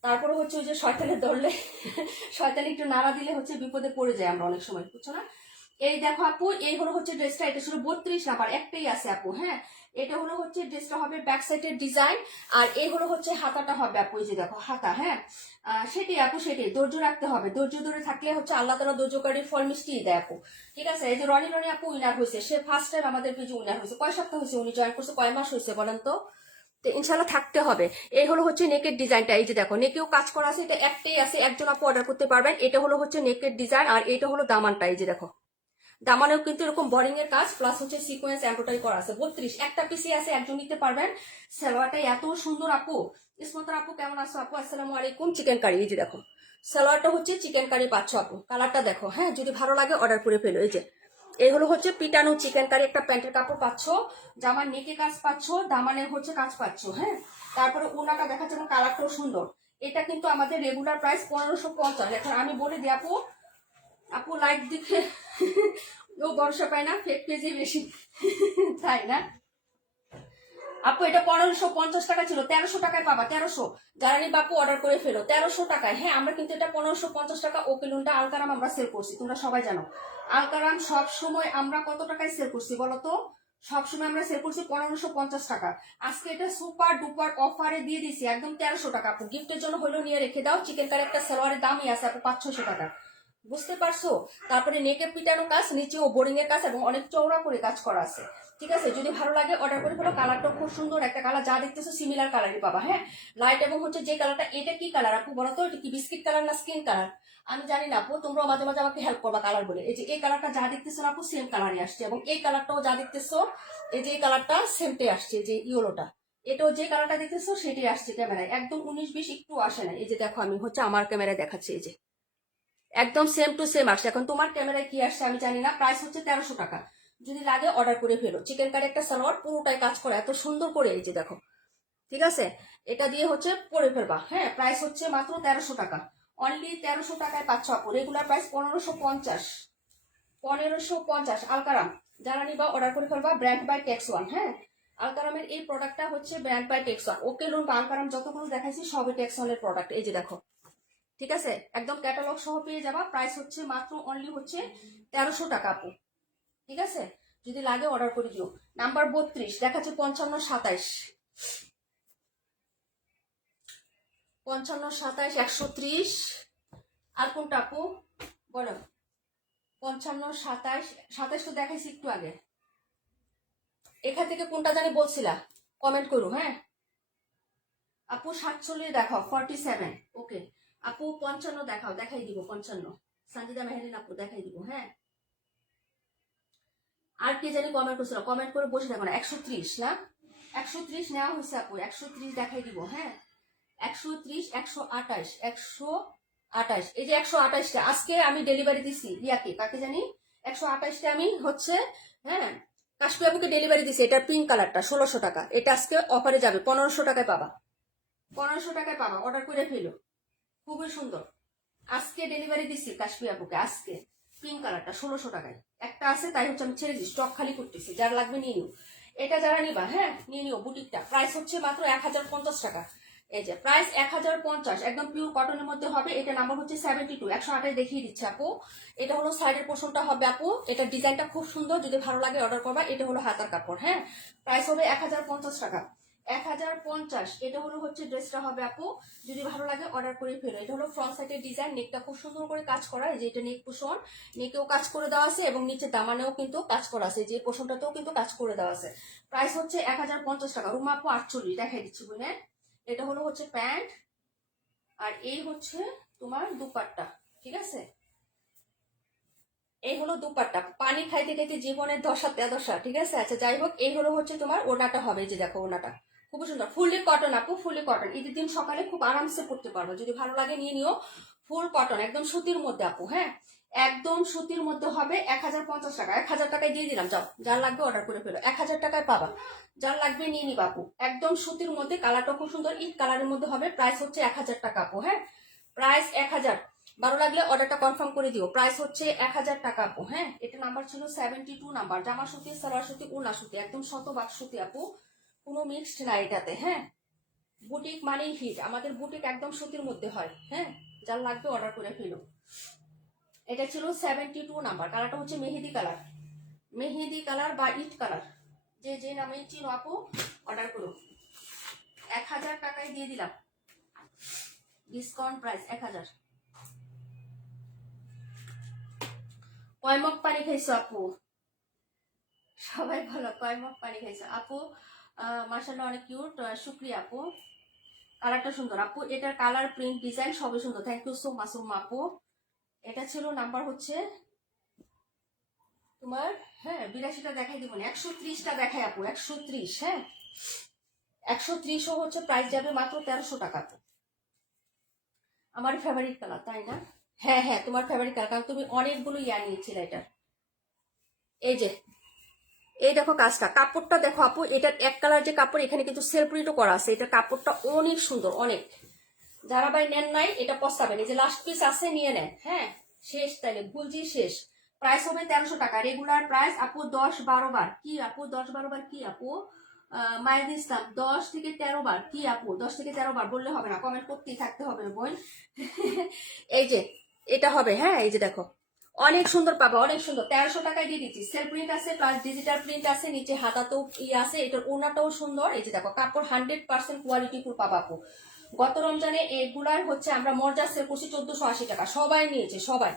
তারপরে হচ্ছে ওই যে শয়তানের ধরলে, শয়তানি একটু নাড়া দিলে হচ্ছে বিপদে পড়ে যায় আমরা অনেক সময়, বুঝছো না? এই দেখো আপু, এই হলো হচ্ছে ড্রেসটা, এটা শুধু 32 নাম্বার, একটাই আছে আপু, হ্যাঁ। এটা হলো হচ্ছে ড্রেসটা হবে ব্যাক সাইডের ডিজাইন। আর এই হলো হচ্ছে হাতাটা হবে আপু, এই যে দেখো হাতা, হ্যাঁ। সেটাই আপু, সেটাই ধৈর্য রাখতে হবে। ধৈর্য ধরে থাকলে হচ্ছে আল্লাহ তাআলা ধৈর্যকারী ফল মিষ্টি দেয় আপু, ঠিক আছে। এই যে রনি রনি আপু উইনার হয়েছে, সে ফার্স্ট টাইম আমাদের পেজে উইনার হয়েছে। কয় সপ্তাহ হয়েছে উনি জয়েন করছে, কয় মাস হয়েছে বলেন তো? তো ইনশাল্লাহ থাকতে হবে। এই হলো হচ্ছে নেকের ডিজাইনটা, এই যে দেখো নেকেও কাজ করা আছে, এটা একটাই আছে, একজন আপু অর্ডার করতে পারবেন। এটা হলো হচ্ছে নেকের ডিজাইন, আর এটা হলো দামানটা, এই যে দেখো দামানেও কিন্তু এরকম বোরিং এর কাজ প্লাস হচ্ছে সিকোয়েন্স এমব্রয়ডারি করা আছে। 32 একটা পিসি আছে, একজন নিতে পারবেন। সালোয়ারটা এত সুন্দর আপু। ইসমতার আপু কেমন আছো আপু? আসসালামু আলাইকুম। চিকেন কারি, এই যে দেখো সালোয়ারটা হচ্ছে চিকেন কারি পাচ্ছ আপু, কালারটা দেখো, হ্যাঁ। যদি ভালো লাগে অর্ডার করে ফেলো। এই যে এই হলো হচ্ছে পিটানো চিকেন কারি, একটা প্যান্টের কাপড় পাচ্ছ, জামার নেকে কাজ পাচ্ছ, দামানের হচ্ছে কাজ পাচ্ছ, হ্যাঁ। তারপরে ওনাটা দেখাচ্ছে এবং কালারটাও সুন্দর। এটা কিন্তু আমাদের রেগুলার প্রাইস 1550। এখন আমি বলে দিই আপু, আপু লাইক দেখে ও ভরসা পায় না, ফেক পেজে বেশি, তাই না? আপু এটা 1550 টাকা ছিল, 1300 টাকায় পাবা, 1300। যারা নিবা আপু অর্ডার করে ফেলো 1300 টাকায়। হ্যাঁ, আমরা কিন্তু এটা 1550 টাকা ওকেলুনটা আলকারাম আমরা সেল করছি, তোমরা সবাই জানো। আলকারাম সব সময় আমরা কত টাকায় সেল করছি বলো তো? সবসময় আমরা সেল করছি 1550 টাকা। আজকে এটা সুপার ডুপার অফারে দিয়ে দিছি একদম 1300 টাকা। আপু গিফটের জন্য হলেও নিয়ে রেখে দাও। চিকেন কারি একটা সালোয়ারের দামই আছে আপু 500-600 টাকা, বুঝতে পারছো? তারপরে নেকের পিটানো কাজ, নিচেও বোরিং এর কাজ এবং অনেক চওড়া করে কাজ করা আছে। ঠিক আছে, যদি ভালো লাগে অর্ডার করে ফেলো। কালারটা খুব সুন্দর একটা কালার, যা দেখতেছো সিমিলার কালারই পাবা। হ্যাঁ, লাইট এবং হচ্ছে যে কালারটা, এটা কি কালার আপু বলো তো? এটা কি বিস্কিট কালার না স্কিন কালার? আমি জানি না আপু, তোমরাও মাঝে মাঝে আমাকে হেল্প করবা কালার বলে। এই যে এই কালারটা যা দেখতেছো আপু সেম কালারই আসছে, এবং এই কালারটাও যা দেখতেছো এই যে এই কালারটা সেমটাই আসছে, যে ইয়েলোটা এটাও যে কালারটা দেখতেছো সেটাই আসছে ক্যামেরায়, একদম 19-20 একটু আসে না। এই যে দেখো আমি হচ্ছে আমার ক্যামেরায় দেখাচ্ছি, এই যে একদম সেম টু সেম আসছে। এখন তোমার ক্যামেরায় কি আসছে আমি জানি না। প্রাইস হচ্ছে 1300 টাকা, যদি লাগে অর্ডার করে ফেলো। চিকেন কারি একটা সালোয়ার, পুরোটাই কাজ করে এত সুন্দর করে, এই যে দেখো। ঠিক আছে, এটা দিয়ে হচ্ছে পরে ফেলবা। হ্যাঁ, প্রাইস হচ্ছে মাত্র 1300 টাকা, অনলি 1300 টাকায় পাচ্ছ আপু। Regular price 1550, 1550 Alkaram. যারা নিবা অর্ডার করে ফেলবা, ব্র্যান্ড বাই টেক্স ওয়ান। হ্যাঁ, আলকারামের এই প্রোডাক্টটা হচ্ছে brand by tex one. Okay lawn বা আলকারাম যতগুলো দেখাইছি সবই টেক্স ওয়ানের প্রোডাক্ট, এই যে দেখো। ঠিক আছে, একদম ক্যাটালগ সহ পেয়ে যাবা। প্রাইস হচ্ছে মাত্র অনলি হচ্ছে 1300 টাকা আপু। ঠিক আছে, যদি লাগে অর্ডার করে দিও। নাম্বার 32 দেখাচ্ছে 55-27, 55-27, 130। আর কোনটা আপু বলো? 55-27, 27 তো দেখাইছি একটু আগে। এখান থেকে কোনটা জানি বলছিলা, কমেন্ট করো। হ্যাঁ আপু 47 দেখাও, 47। ওকে আপু 55 দেখাও, দেখাই দিব 55। সঞ্জিদা মেহেরিন আপু দেখাই দিব। হ্যাঁ, আর কে জানি কমেন্ট করছিল, কমেন্ট করে বসে থাকো না। 130 না, 130 নেওয়া হয়েছে আপু, 130 দেখাই দিব। হ্যাঁ, 130, 128, 128, এই যে 128টা আজকে আমি ডেলিভারি দিছি ইয়াকে, কাকে জানি 128টা আমি হচ্ছে, হ্যাঁ কাশ্মীর আপুকে ডেলিভারি দিছি। এটা পিঙ্ক কালারটা 1600 টাকা, এটা আজকে অফারে যাবে 1500 টাকায় পাবা, 1500 টাকায় পাবা। অর্ডার করে ফেলো, খুবই সুন্দর। আজকে ডেলিভারি দিছি কাশ্মীর আপুকে, আজকে পিঙ্ক কালারটা 1600 টাকায় একটা আছে, তাই হচ্ছে আমি ছেড়ে দিই, স্টক খালি করতেছি। যার লাগবে নিয়ে নিও, এটা যারা নিবা হ্যাঁ নিয়ে নিও। বুটিকটা প্রাইস হচ্ছে মাত্র 1050 টাকা। এই যে প্রাইস 1050, একদম পিওর কটনের মধ্যে হবে। এটা নাম্বার হচ্ছে 72, 128 দেখিয়ে দিচ্ছে আপু। এটা হলো সাইডের পোর্শনটা হবে আপু, এটা ডিজাইনটা খুব সুন্দর, যদি ভালো লাগে অর্ডার করবা। এটা হলো হাতার কাপড়। হ্যাঁ, প্রাইস হবে 1050 টাকা, 1050। এটা হলো হচ্ছে ড্রেসটা হবে আপু, যদি ভালো লাগে অর্ডার করে ফেলো। এটা হলো ফ্রন্ট সাইডের ডিজাইন, নেকটা খুব সুন্দর করে কাজ করা, যে এটা নেক পোষণ, নেকেও কাজ করে দেওয়া আছে এবং নিচে দামানেও কিন্তু কাজ করা আছে, যে পোষণটাতেও কিন্তু কাজ করে দেওয়া আছে। প্রাইস হচ্ছে 1050 টাকা। রুমা আপু 48 দেখাই দিচ্ছি বুঝলে। এটা হলো হচ্ছে প্যান্ট, আর এই হচ্ছে তোমার দুপাট্টা। ঠিক আছে, এই হলো দুপাট্টা। পানি খাইতে খাইতে জীবনের দশা তেদশা। ঠিক আছে, আচ্ছা যাই হোক, এই হলো হচ্ছে তোমার ওনাটা হবে, যে দেখো ওনাটা খুব সুন্দর, ফুললি কটন আপু, ফুললি কটন। ঈদের দিন সকালে খুব আরামসে পড়তে পারবো, যদি ভালো লাগে নিয়ে নিও। ফুল কটন, একদম সুতির মধ্যে আপু। হ্যাঁ, একদম সুতির মধ্যে হবে। 1050 টাকা, 1000 টাকায় দিয়ে দিলাম। যাও, যার লাগবে অর্ডার করে ফেলো, 1000 টাকায় পাবা। যার লাগবে নিয়ে নিবা আপু, একদম সুতির মধ্যে, কালারটা খুব সুন্দর, ঈদ কালারের মধ্যে হবে। প্রাইস হচ্ছে 1000 টাকা আপু। হ্যাঁ, প্রাইস 1000। ভালো লাগলে অর্ডারটা কনফার্ম করে দিও। প্রাইস হচ্ছে 1000 টাকা আপু। হ্যাঁ, এটা নাম্বার ছিল 72 নাম্বার। জামা সুতি, সালোয়ার সুতি, উনা সুতি, একদম শতভাগ সুতি আপু, কোনো মিক্সড না এটাতে। হ্যাঁ, বুটিক মানেই হিট, আমাদের বুটিক একদম সুতির মধ্যে হয়। হ্যাঁ, যার লাগবে অর্ডার করে ফেলো। এটা ছিল 72 নাম্বার। কালারটা হচ্ছে মেহেদি কালার, মেহেদি কালার বা ইট কালার, যে যে নামে চিনো আপু অর্ডার করো। 1000 টাকায় দিয়ে দিলাম, ডিসকাউন্ট প্রাইস 1000। কয় মগ পানি খাইছো আপু? সবাই ভালো, কয় মগ পানি খাইছো আপু? মাশাআল্লাহ অনেক কিউট, শুক্রিয়া আপু। কালারটা সুন্দর আপু, এটার কালার প্রিন্ট ডিজাইন সবই সুন্দর। থ্যাংক ইউ সো মাচ আপু। এটা ছিল নাম্বার হচ্ছে তোমার, হ্যাঁ 82টা দেখাই দিব না, 130টা দেখাই আপু, 130। হ্যাঁ, 130ও হচ্ছে প্রাইস যাবে মাত্র 1300 টাকা। আমার ফেভারিট কালার, তাই না? হ্যাঁ হ্যাঁ, তোমার ফেভারিট কালার, কারণ তুমি অনেকগুলো ইয়া নিয়েছিলে এটা। এই যে এই দেখো কাজটা, কাপড়টা দেখো আপু, এটার এক কালার যে কাপড়, এখানে কিন্তু সেলফ প্রিন্টও করা আছে। এটার কাপড়টা অনেক সুন্দর, অনেক। যারা ভাই নেন নাই এটা পস্তাবেন, এই যে লাস্ট পিস আছে নিয়ে নেন। হ্যাঁ, শেষ তাইলে গুলজি শেষ। প্রাইস হবে 1300 টাকা। রেগুলার প্রাইস আপু 10-12 বার কি আপু, 10-12 বার কি আপু, মায়ের ইসলাম 10 থেকে 13 বার, কি আপু 10 থেকে 13 বার বললে হবে না, কমেন্ট করতেই থাকতে হবে বোন। এই যে এটা হবে, হ্যাঁ এই যে দেখো অনেক সুন্দর পাবা, অনেক সুন্দর। 1300 টাকায় দিয়ে দিচ্ছি। সেলফ প্রিন্ট আছে প্লাস ডিজিটাল প্রিন্ট আছে, নিচে হাতাতেও আছে, এটার ওড়নাটাও সুন্দর। এই যে দেখো কাপড় 100% কোয়ালিটি ফুল পাবা আপু। গত রমজানে এগুলার হচ্ছে আমরা মর্যাদা সেল করছি 1480 টাকা, সবাই নিয়েছে সবাই।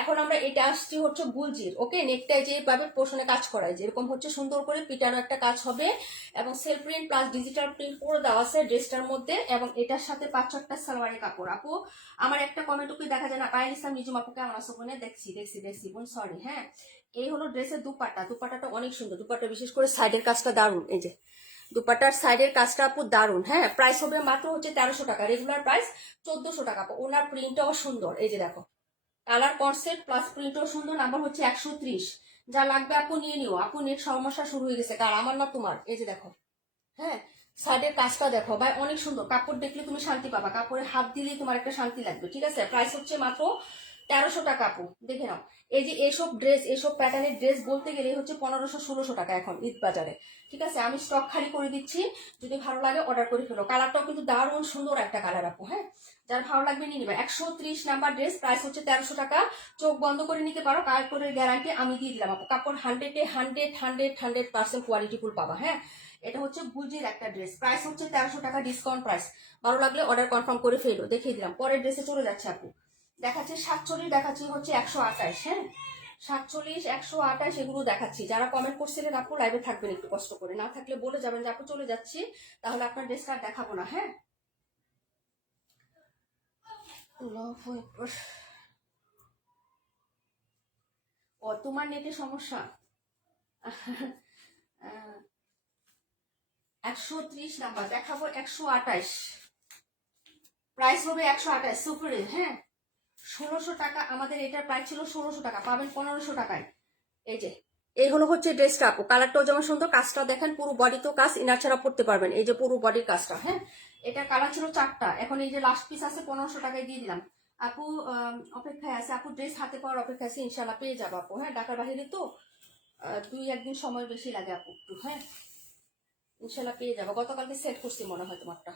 এখন আমরা এটা আসছি হচ্ছে গুলজির, ওকে নেকটাই যেভাবে পোষণে কাজ করায় যেরকম হচ্ছে সুন্দর করে পিটানো একটা কাজ হবে, এবং self print plus digital print করে দেওয়া আছে ড্রেসটার মধ্যে, এবং এটার সাথে 5-6টা সালোয়ারের কাপড়। আপু আমার একটা কমেন্ট ওকে দেখা যায় না, পায়েল ইসলাম নিজুম আপু কেমন আছো বোনে, দেখছি বোন সরি। হ্যাঁ এই হলো ড্রেসের দুপাট্টা, দুপাট্টাটা অনেক সুন্দর, দুপাট্টা বিশেষ করে সাইডের কাজটা দারুণ। এই যে দুপাট্টার সাইডের কাজটা আপু দারুণ। হ্যাঁ প্রাইস হবে মাত্র হচ্ছে 1300 টাকা, রেগুলার প্রাইস 1400 টাকা। ওনার প্রিন্টটাও সুন্দর, এই যে দেখো কালার কনসেপ্ট প্লাস প্রিন্টও সুন্দর। নাম্বার হচ্ছে 130, যা লাগবে আপু নিয়ে নিও। আপু নেট সমস্যা শুরু হয়ে গেছে, কার আমার না তোমার। এই যে দেখো হ্যাঁ সাইডের কাজটা দেখো ভাই, অনেক সুন্দর। কাপড় দেখলে তুমি শান্তি পাবা, কাপড়ে হাত দিলেই তোমার একটা শান্তি লাগবে, ঠিক আছে। প্রাইস হচ্ছে মাত্র 1300 টাকা আপু, দেখে নাও। এই যে এসব ড্রেস, এসব প্যাটার্নের ড্রেস বলতে গেলে হচ্ছে 1500-1600 টাকা এখন ঈদ বাজারে, ঠিক আছে। আমি স্টক খালি করে দিচ্ছি, যদি ভালো লাগে অর্ডার করে ফেলো। কালারটাও কিন্তু দারুণ সুন্দর একটা কালার আপু। হ্যাঁ যার ভালো লাগবে নিয়ে নিবে। 130 নাম্বার ড্রেস, প্রাইস হচ্ছে 1300 টাকা। চোখ বন্ধ করে নিতে পারো, কাপড়ের গ্যারান্টি আমি দিয়ে দিলাম আপু। কাপড় 100% কোয়ালিটি ফুল পাবা। হ্যাঁ এটা হচ্ছে গুলজির একটা ড্রেস, প্রাইস হচ্ছে 1300 টাকা, ডিসকাউন্ট প্রাইস। ভালো লাগলে অর্ডার কনফার্ম করে ফেলো, দেখিয়ে দিলাম। পরের ড্রেসে চলে যাচ্ছে আপু, দেখাচ্ছে 47, দেখাচ্ছি হচ্ছে 128। হ্যাঁ 47, 128 এগুলো দেখাচ্ছি। যারা কমেন্ট করছিলেন আপু লাইভে থাকবেন একটু কষ্ট করে, না থাকলে বলে যাবেন যে আপু চলে যাচ্ছি, তাহলে আপনার ড্রেসটা আর দেখাবো না। হ্যাঁ ও তোমার নেটের সমস্যা। 130 নাম্বার দেখাবো, 128, প্রাইস হবে 128 সুপারে। হ্যাঁ 1600 টাকা, আমাদের এটার প্রাইস ছিল 1600 টাকা, পাবেন 1500 টাকায়। এই যে এই হলো হচ্ছে ড্রেসটা আপু, কালারটাও যেমন সুন্দর, কাজটা দেখেন পুরো বডিতেও কাজ, ইনার ছাড়া পড়তে পারবেন। এই যে পুরো বডির কাজটা। হ্যাঁ এটা কালার ছিল 4টা, এখন এই যে লাস্ট পিস আছে 1500 টাকায় দিয়ে দিলাম আপু। অপেক্ষায় আছে আপু, ড্রেস হাতে পাওয়ার অপেক্ষা আছে, ইনশাল্লাহ পেয়ে যাবো আপু। হ্যাঁ ঢাকার বাহিরে তো 2-1 দিন সময় বেশি লাগে আপু একটু। হ্যাঁ ইনশাল্লাহ পেয়ে যাবো, গতকালকে সেট করছি মনে হয় তোমারটা।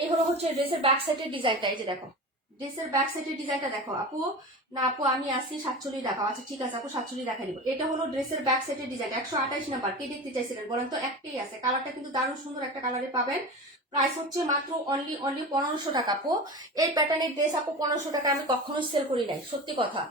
এই হলো হচ্ছে ড্রেসের ব্যাক সাইডের ডিজাইনটা, এই যে দেখো ড্রেসের ব্যাক সাইডের ডিজাইনটা দেখো আপু। না আপু আমি আসি 47 দেখাও, আচ্ছা ঠিক আছে আপু 47 দেখা দিব। এটা হলো ড্রেসের ব্যাক সাইডের ডিজাইন, 128 নাম্বার। কে দেখতে চাইছিলেন বলেন তো, একটাই আছে, কালারটা কিন্তু দারুণ সুন্দর একটা কালারে পাবেন। প্রাইস হচ্ছে মাত্র অনলি 1500 টাকা আপু। এই প্যাটার্নের ড্রেস আপু 1500 টাকা আমি কখনোই সেল করি নাই, সত্যি কথা।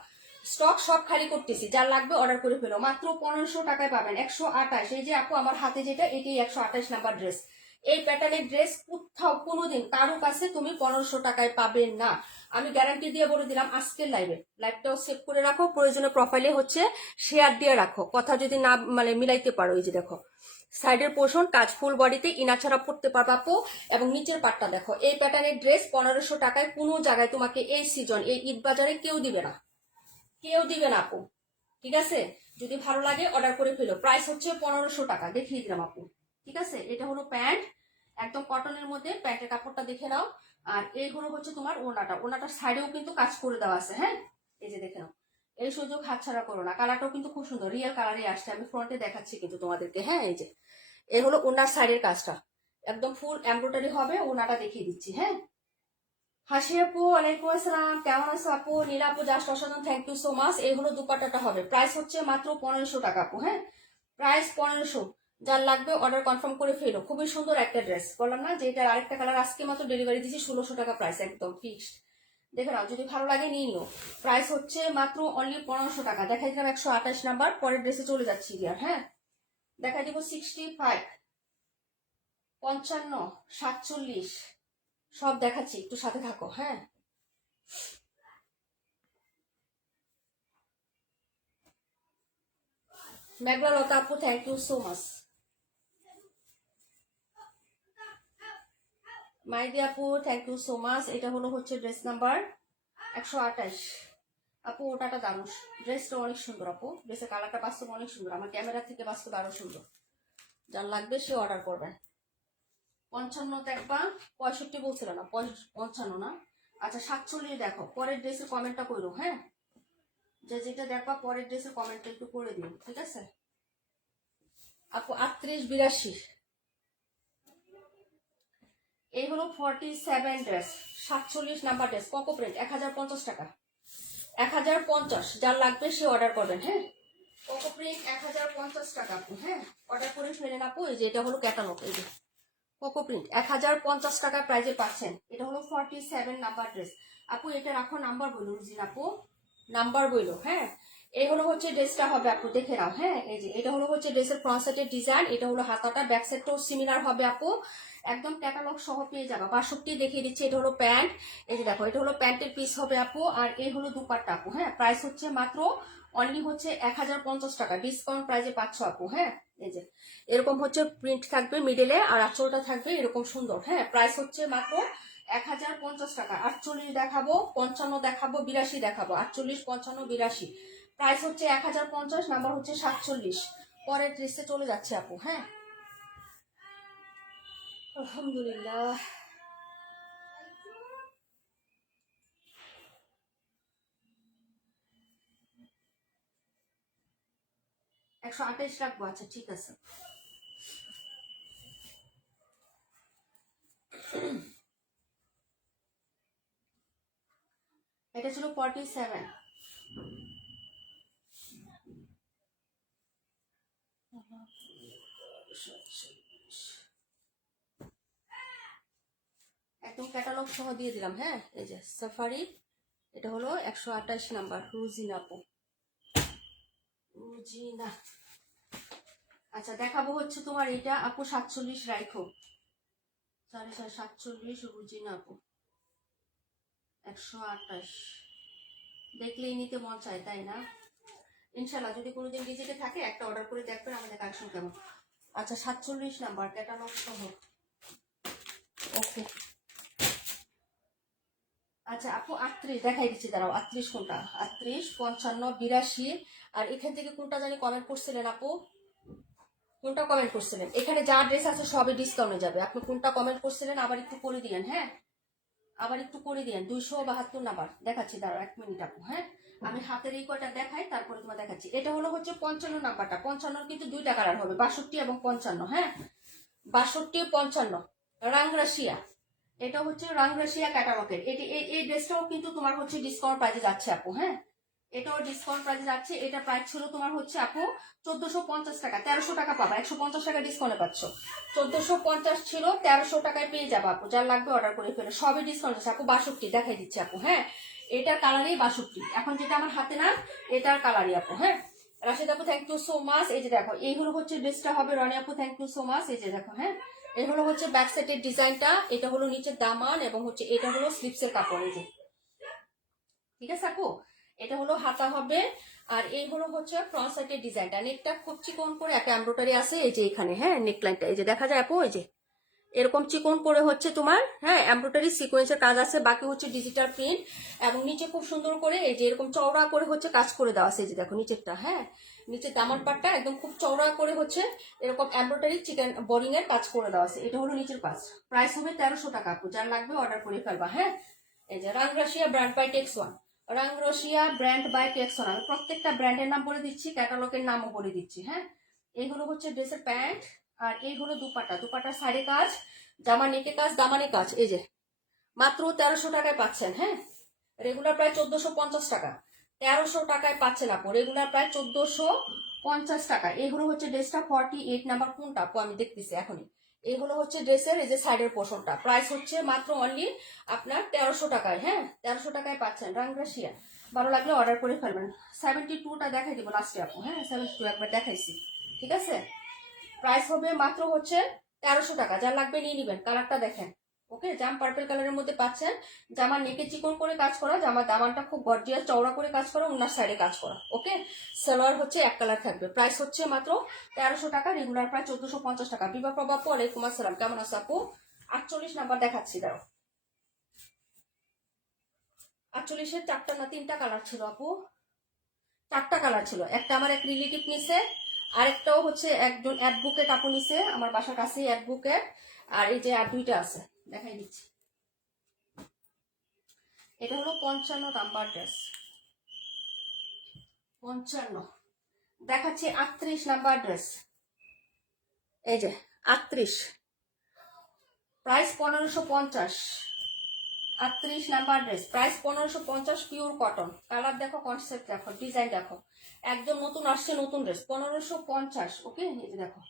স্টক সব খালি করতেছি, যার লাগবে অর্ডার করে ফেলো, মাত্র 1500 টাকায় পাবেন। 128, এই যে আপু আমার হাতে যেটা, এটাই 128 নাম্বার ড্রেস। এই প্যাটার্নের ড্রেস কোথাও কোনোদিন কারো কাছে তুমি 1500 টাকায় পাবেন না, আমি গ্যারান্টি দিয়ে বলে দিলাম। আজকের লাইভটাও সেভ করে রাখো, প্রয়োজনে প্রোফাইলে হচ্ছে শেয়ার দিয়ে রাখো, কথা যদি না মানে মিলাইতে পারো। এই যে দেখো সাইডের পোর্শন কাজ, ফুল বডিতে ইনার ছাড়া পড়তে পারবা আপু। এবং নিচের পাটটা দেখো, এই প্যাটার্নের ড্রেস 1500 টাকায় কোনো জায়গায় তোমাকে এই সিজন, এই ঈদ বাজারে কেউ দিবে না, কেউ দিবে না আপু, ঠিক আছে। যদি ভালো লাগে অর্ডার করে ফেলো, প্রাইস হচ্ছে 1500 টাকা, দেখিয়ে দিলাম আপু, ঠিক আছে। এটা হলো প্যান্ট, একদম কটনের মধ্যে, প্যান্টের কাপড়টা দেখে নাও। আর এইগুলো হচ্ছে তোমার ওড়নাটা, ওড়নাটার সাইডেও কিন্তু কাজ করে দেওয়া আছে। হ্যাঁ এই যে দেখে নাও, এই সুযোগ হাতছাড়া করো না। কালারটাও কিন্তু খুব সুন্দর, রিয়েল কালারে আসছে, আমি ফ্রন্টে দেখাচ্ছি কিন্তু তোমাদেরকে। হ্যাঁ এই যে এই হলো ওড়নার সাইডের কাজটা, একদম ফুল এমব্রয়ডারি হবে, ওড়নাটা দেখিয়ে দিচ্ছি। হ্যাঁ হাসি আপু ওয়ালাইকুম আসসালাম, কেমন আছো আপু? নীলা আপু জাস্ট অসাধারণ, থ্যাংক ইউ সো মাচ। এই হলো দুপাট্টাটা হবে, প্রাইস হচ্ছে মাত্র 1500 টাকা আপু। হ্যাঁ প্রাইস 1500, যার লাগবে অর্ডার কনফার্ম করে ফেলো। খুবই সুন্দর একটা ড্রেস, বললাম না যে এটার আরেকটা কালার আজকে মাত্র ডেলিভারি দিচ্ছি 1600 টাকা প্রাইস, একদম ফিক্সড। দেখে নাও, যদি ভালো লাগে নিয়ে নিও। প্রাইস হচ্ছে মাত্র অনলি 1500 টাকা। দেখাই দিলাম 128 নাম্বার, পরের ড্রেসে চলে যাচ্ছি গিয়ার। হ্যাঁ দেখাই দিব 65, 55, 47 সব দেখাচ্ছি, একটু সাথে থাকো। হ্যাঁ মেঘলা লতা আপু, থ্যাংক ইউ সো মাচ। মাইদি আপু থ্যাংক ইউ সো মাচ। এটা হলো হচ্ছে ড্রেস নাম্বার 128 আপু, ওটাটা দারুণ, ড্রেসটা অনেক সুন্দর আপু, ড্রেসের কালারটা বাস্তব অনেক সুন্দর, আমার ক্যামেরা থেকে বাস্তব আরো সুন্দর। যার লাগবে সে অর্ডার করবেন। 55 দেখবা, 65 বলছিল না, 55 না, আচ্ছা 47 দেখো। পরের ড্রেসের কমেন্টটা করো। হ্যাঁ যে যেটা দেখবা পরের ড্রেসের কমেন্টটা একটু করে দিও, ঠিক আছে। আপু 38-82, এই হলো 47 dress, 47 number dress, cocoa print, 1050 টাকা, 1050। যার লাগবে সে অর্ডার করবেন। হ্যাঁ, কোকো প্রিন্ট 1050 টাকা আপু। হ্যাঁ, অর্ডার করে ফেলেন আপু। এই যে এটা হলো ক্যাটালগ, এই যে কোকো প্রিন্ট 1050 টাকা প্রাইজে পাচ্ছেন। এটা হলো 47 নাম্বার ড্রেস আপু। এটা রাখো, নাম্বার বইলো রুজিন আপু, নাম্বার বইলো। হ্যাঁ, এই হলো হচ্ছে ড্রেসটা হবে আপু, দেখে নাও। হ্যাঁ, এই যে এটা হলো হচ্ছে ড্রেসের ফ্রন্ট সাইডের ডিজাইন, এটা হলো হাতাটা, ব্যাক সাইডটাও সিমিলার হবে আপু, একদম ক্যাটালগ সহ পেয়ে যাবে। 62 দেখিয়ে দিচ্ছি। এটা হলো প্যান্ট, এই যে দেখো এটা হলো প্যান্টের পিস হবে আপু, আর এই হলো দুপাট্টা আপু। হ্যাঁ, প্রাইস হচ্ছে মাত্র অনলি হচ্ছে 1050 টাকা, ডিসকাউন্ট প্রাইজে পাচ্ছ আপু। হ্যাঁ, এই যে এরকম হচ্ছে প্রিন্ট থাকবে মিডলে, আর আঁচলটা থাকবে এরকম সুন্দর। হ্যাঁ, প্রাইস হচ্ছে মাত্র 1050 টাকা। 48 দেখাবো, 55 দেখাবো, 82 দেখাবো, 48, 55, 82। প্রাইস হচ্ছে 1050, নাম্বার হচ্ছে 47। পরের ড্রেসে চলে যাচ্ছে আপু। হ্যাঁ, আলহামদুলিল্লাহ। একশো 28 রাখবো, আচ্ছা ঠিক আছে। এটা ছিল 47। একদম ক্যাটালগ সহ দিয়ে দিলাম। হ্যাঁ, এই যে সাফারি, এটা হলো 128 নাম্বার, রুজিনা আপু, রুজিনা। আচ্ছা, দেখাবো হচ্ছে তোমার এটা আপু 47 রাইখো, 47 রুজিনা আপু, 128। দেখলেই নিতে মন চায়, তাই না? ইনশাল্লাহ যদি কোনোদিন ভিজিটে থাকে একটা অর্ডার করে দেখবেন আমাদের কালেকশন কেমন। আচ্ছা, 47 নাম্বার, ক্যাটালগ সহ। ওকে, আচ্ছা আপু 38 দেখাই দিচ্ছি, দাঁড়াও। 38 কোনটা? 38, 55, 82। আর এখান থেকে কোনটা জানি কমেন্ট করছিলেন আপু, কোনটা কমেন্ট করছিলেন? এখানে যা ড্রেস আছে সবই ডিসকাউন্টে যাবে। আপনি কোনটা কমেন্ট করছিলেন আবার একটু করে দিয়েন। হ্যাঁ, আবার একটু করে দিয়েন। 272 নাম্বার দেখাচ্ছি, দাঁড়াও 1 মিনিট আপু। হ্যাঁ, আমি হাতের এই কয়টা দেখাই, তারপরে তোমার দেখাচ্ছি। এটা হলো হচ্ছে 55 নাম্বারটা। 55 কিন্তু দুইটা কালার হবে, 62 এবং 55। হ্যাঁ, 62, 55, রাংরাশিয়া। এটা হচ্ছে রাংরাশিয়া ক্যাটালগের। এটি এই ড্রেসটাও কিন্তু তোমার হচ্ছে ডিসকাউন্ট প্রাইসে যাচ্ছে আপু। হ্যাঁ, এটাও ডিসকাউন্ট প্রাইসে যাচ্ছে। এটা প্রাইস ছিল তোমার হচ্ছে আপু 1450 টাকা, 1300 টাকা পাবা, 150 টাকা ডিসকাউন্টে পাচ্ছ। 1450 ছিল, 1300 টাকায় পেয়ে যাবো আপু। যার লাগবে অর্ডার করে ফেলে, সবই ডিসকাউন্ট আছে আপু। 62 দেখাই দিচ্ছি আপু। হ্যাঁ, এটার কালারই 62, এখন যেটা আমার হাতে না এটার কালারই আপু। হ্যাঁ, রাশেদ আপু থ্যাংক ইউ সো মাচ। এই যে দেখো এইগুলো হচ্ছে ড্রেসটা হবে, রনি আপু থ্যাংক ইউ সো মাচ। এই যে দেখো, হ্যাঁ, এই হলো হচ্ছে ব্যাক সাইডের ডিজাইনটা, এটা হলো নিচের দামান, এবং হচ্ছে এটা হলো স্লিপসের কাপড়। এই যে, ঠিক আছে আপু, এটা হলো হাতা হবে। আর এই হলো হচ্ছে ফ্রন্ট সাইডের ডিজাইনটা, নেকটা খুব চিকন করে একটা এমব্রয়ডারি আছে এই যে এখানে। হ্যাঁ, নেকলাইনটা এই যে দেখা যায় আপু, এই যে এরকম চিকন করে হচ্ছে তোমার, হ্যাঁ, এমব্রয়ডারি সিকোয়েন্সের কাজ আছে, বাকি হচ্ছে ডিজিটাল প্রিন্ট। এবং নিচে খুব সুন্দর করে এই যে এরকম চওড়া করে হচ্ছে কাজ করে দেওয়া আছে। এই যে দেখো নিচেরটা, হ্যাঁ, নিচের দামান পাটটা একদম খুব চওড়া করে হচ্ছে এরকম এমব্রয়ডারি চিকেন বোরিং এর কাজ করে দেওয়া আছে। এটা হলো নিচের কাজ। প্রাইস হবে 1300 টাকা আপু। যার লাগবে অর্ডার করে ফেলবা। হ্যাঁ, এই যে Rangrasia brand by tex one, Rangrasia brand by tex one. আমি প্রত্যেকটা ব্র্যান্ডের নাম বলে দিচ্ছি, ক্যাটালগের নামও বলে দিচ্ছি। হ্যাঁ, এই হলো হচ্ছে ড্রেসের প্যান্ট, আর এই হলো দুপাট্টা, দুপাট্টার সাইডে কাজ, জামা নেকে কাজ, দামানে কাজ। এই যে মাত্র 1300 টাকায় পাচ্ছেন। হ্যাঁ, রেগুলার প্রায় 1450 টাকা, 1300 টাকায় পাচ্ছেন আপু। রেগুলার প্রায় 1450 টাকা। এই হলো হচ্ছে ড্রেসটা। 48 নাম্বার কোনটা আপু আমি দেখতেছি এখনই। এই হলো হচ্ছে ড্রেসের এই যে সাইডের পোর্শনটা। প্রাইস হচ্ছে মাত্র অনলি আপনার 1300 টাকায়। হ্যাঁ, 1300 টাকায় পাচ্ছেন রাংরাশিয়া। ভালো লাগলে অর্ডার করে ফেলবেন। 72টা দেখাই দিব লাস্টে আপু। হ্যাঁ, 72 একবার দেখাইছি, ঠিক আছে। প্রাইস হবে মাত্র হচ্ছে 1300 টাকা। যার লাগবে নিয়ে নিবেন। কালারটা দেখেন, ওকে, জাম পার্পল কালারের মধ্যে পাচ্ছেন। জামার নেকে চিকন করে কাজ করা, জামার দামানটা খুব গর্জিয়াস চওড়া করে কাজ করা, ওনার সাইডে কাজ করা। ওকে, সালোয়ার হচ্ছে এক কালার থাকবে। প্রাইস হচ্ছে মাত্র 1300 টাকা, রেগুলার প্রায় 1450 টাকা। বিভা প্রভা আপু ওয়ালাইকুম আসসালাম, কেমন আছে আপু? 48 নাম্বার দেখাচ্ছি, দাঁড়াও। 48-এর 4টা না 3টা কালার ছিল আপু, 4টা কালার ছিল। একটা আমার এক রিলেটিভ নিছে, আরেকটাও হচ্ছে একজন অ্যাডভোকেট আপু নিছে, আমার বাসার কাছেই অ্যাডভোকেট। আর এই যে আর দুইটা আছে, দেখাই দিচ্ছি। এটা হলো 55 নাম্বার ড্রেস, 55। দেখাচ্ছি 38 নাম্বার ড্রেস, এই যে 38, price 1550, 38 number dress, price 1550, pure cotton. Colour দেখো, কনসেপ্ট দেখো, ডিজাইন দেখো, একদম নতুন আসছে, নতুন ড্রেস 1550। ওকে, এই যে দেখো,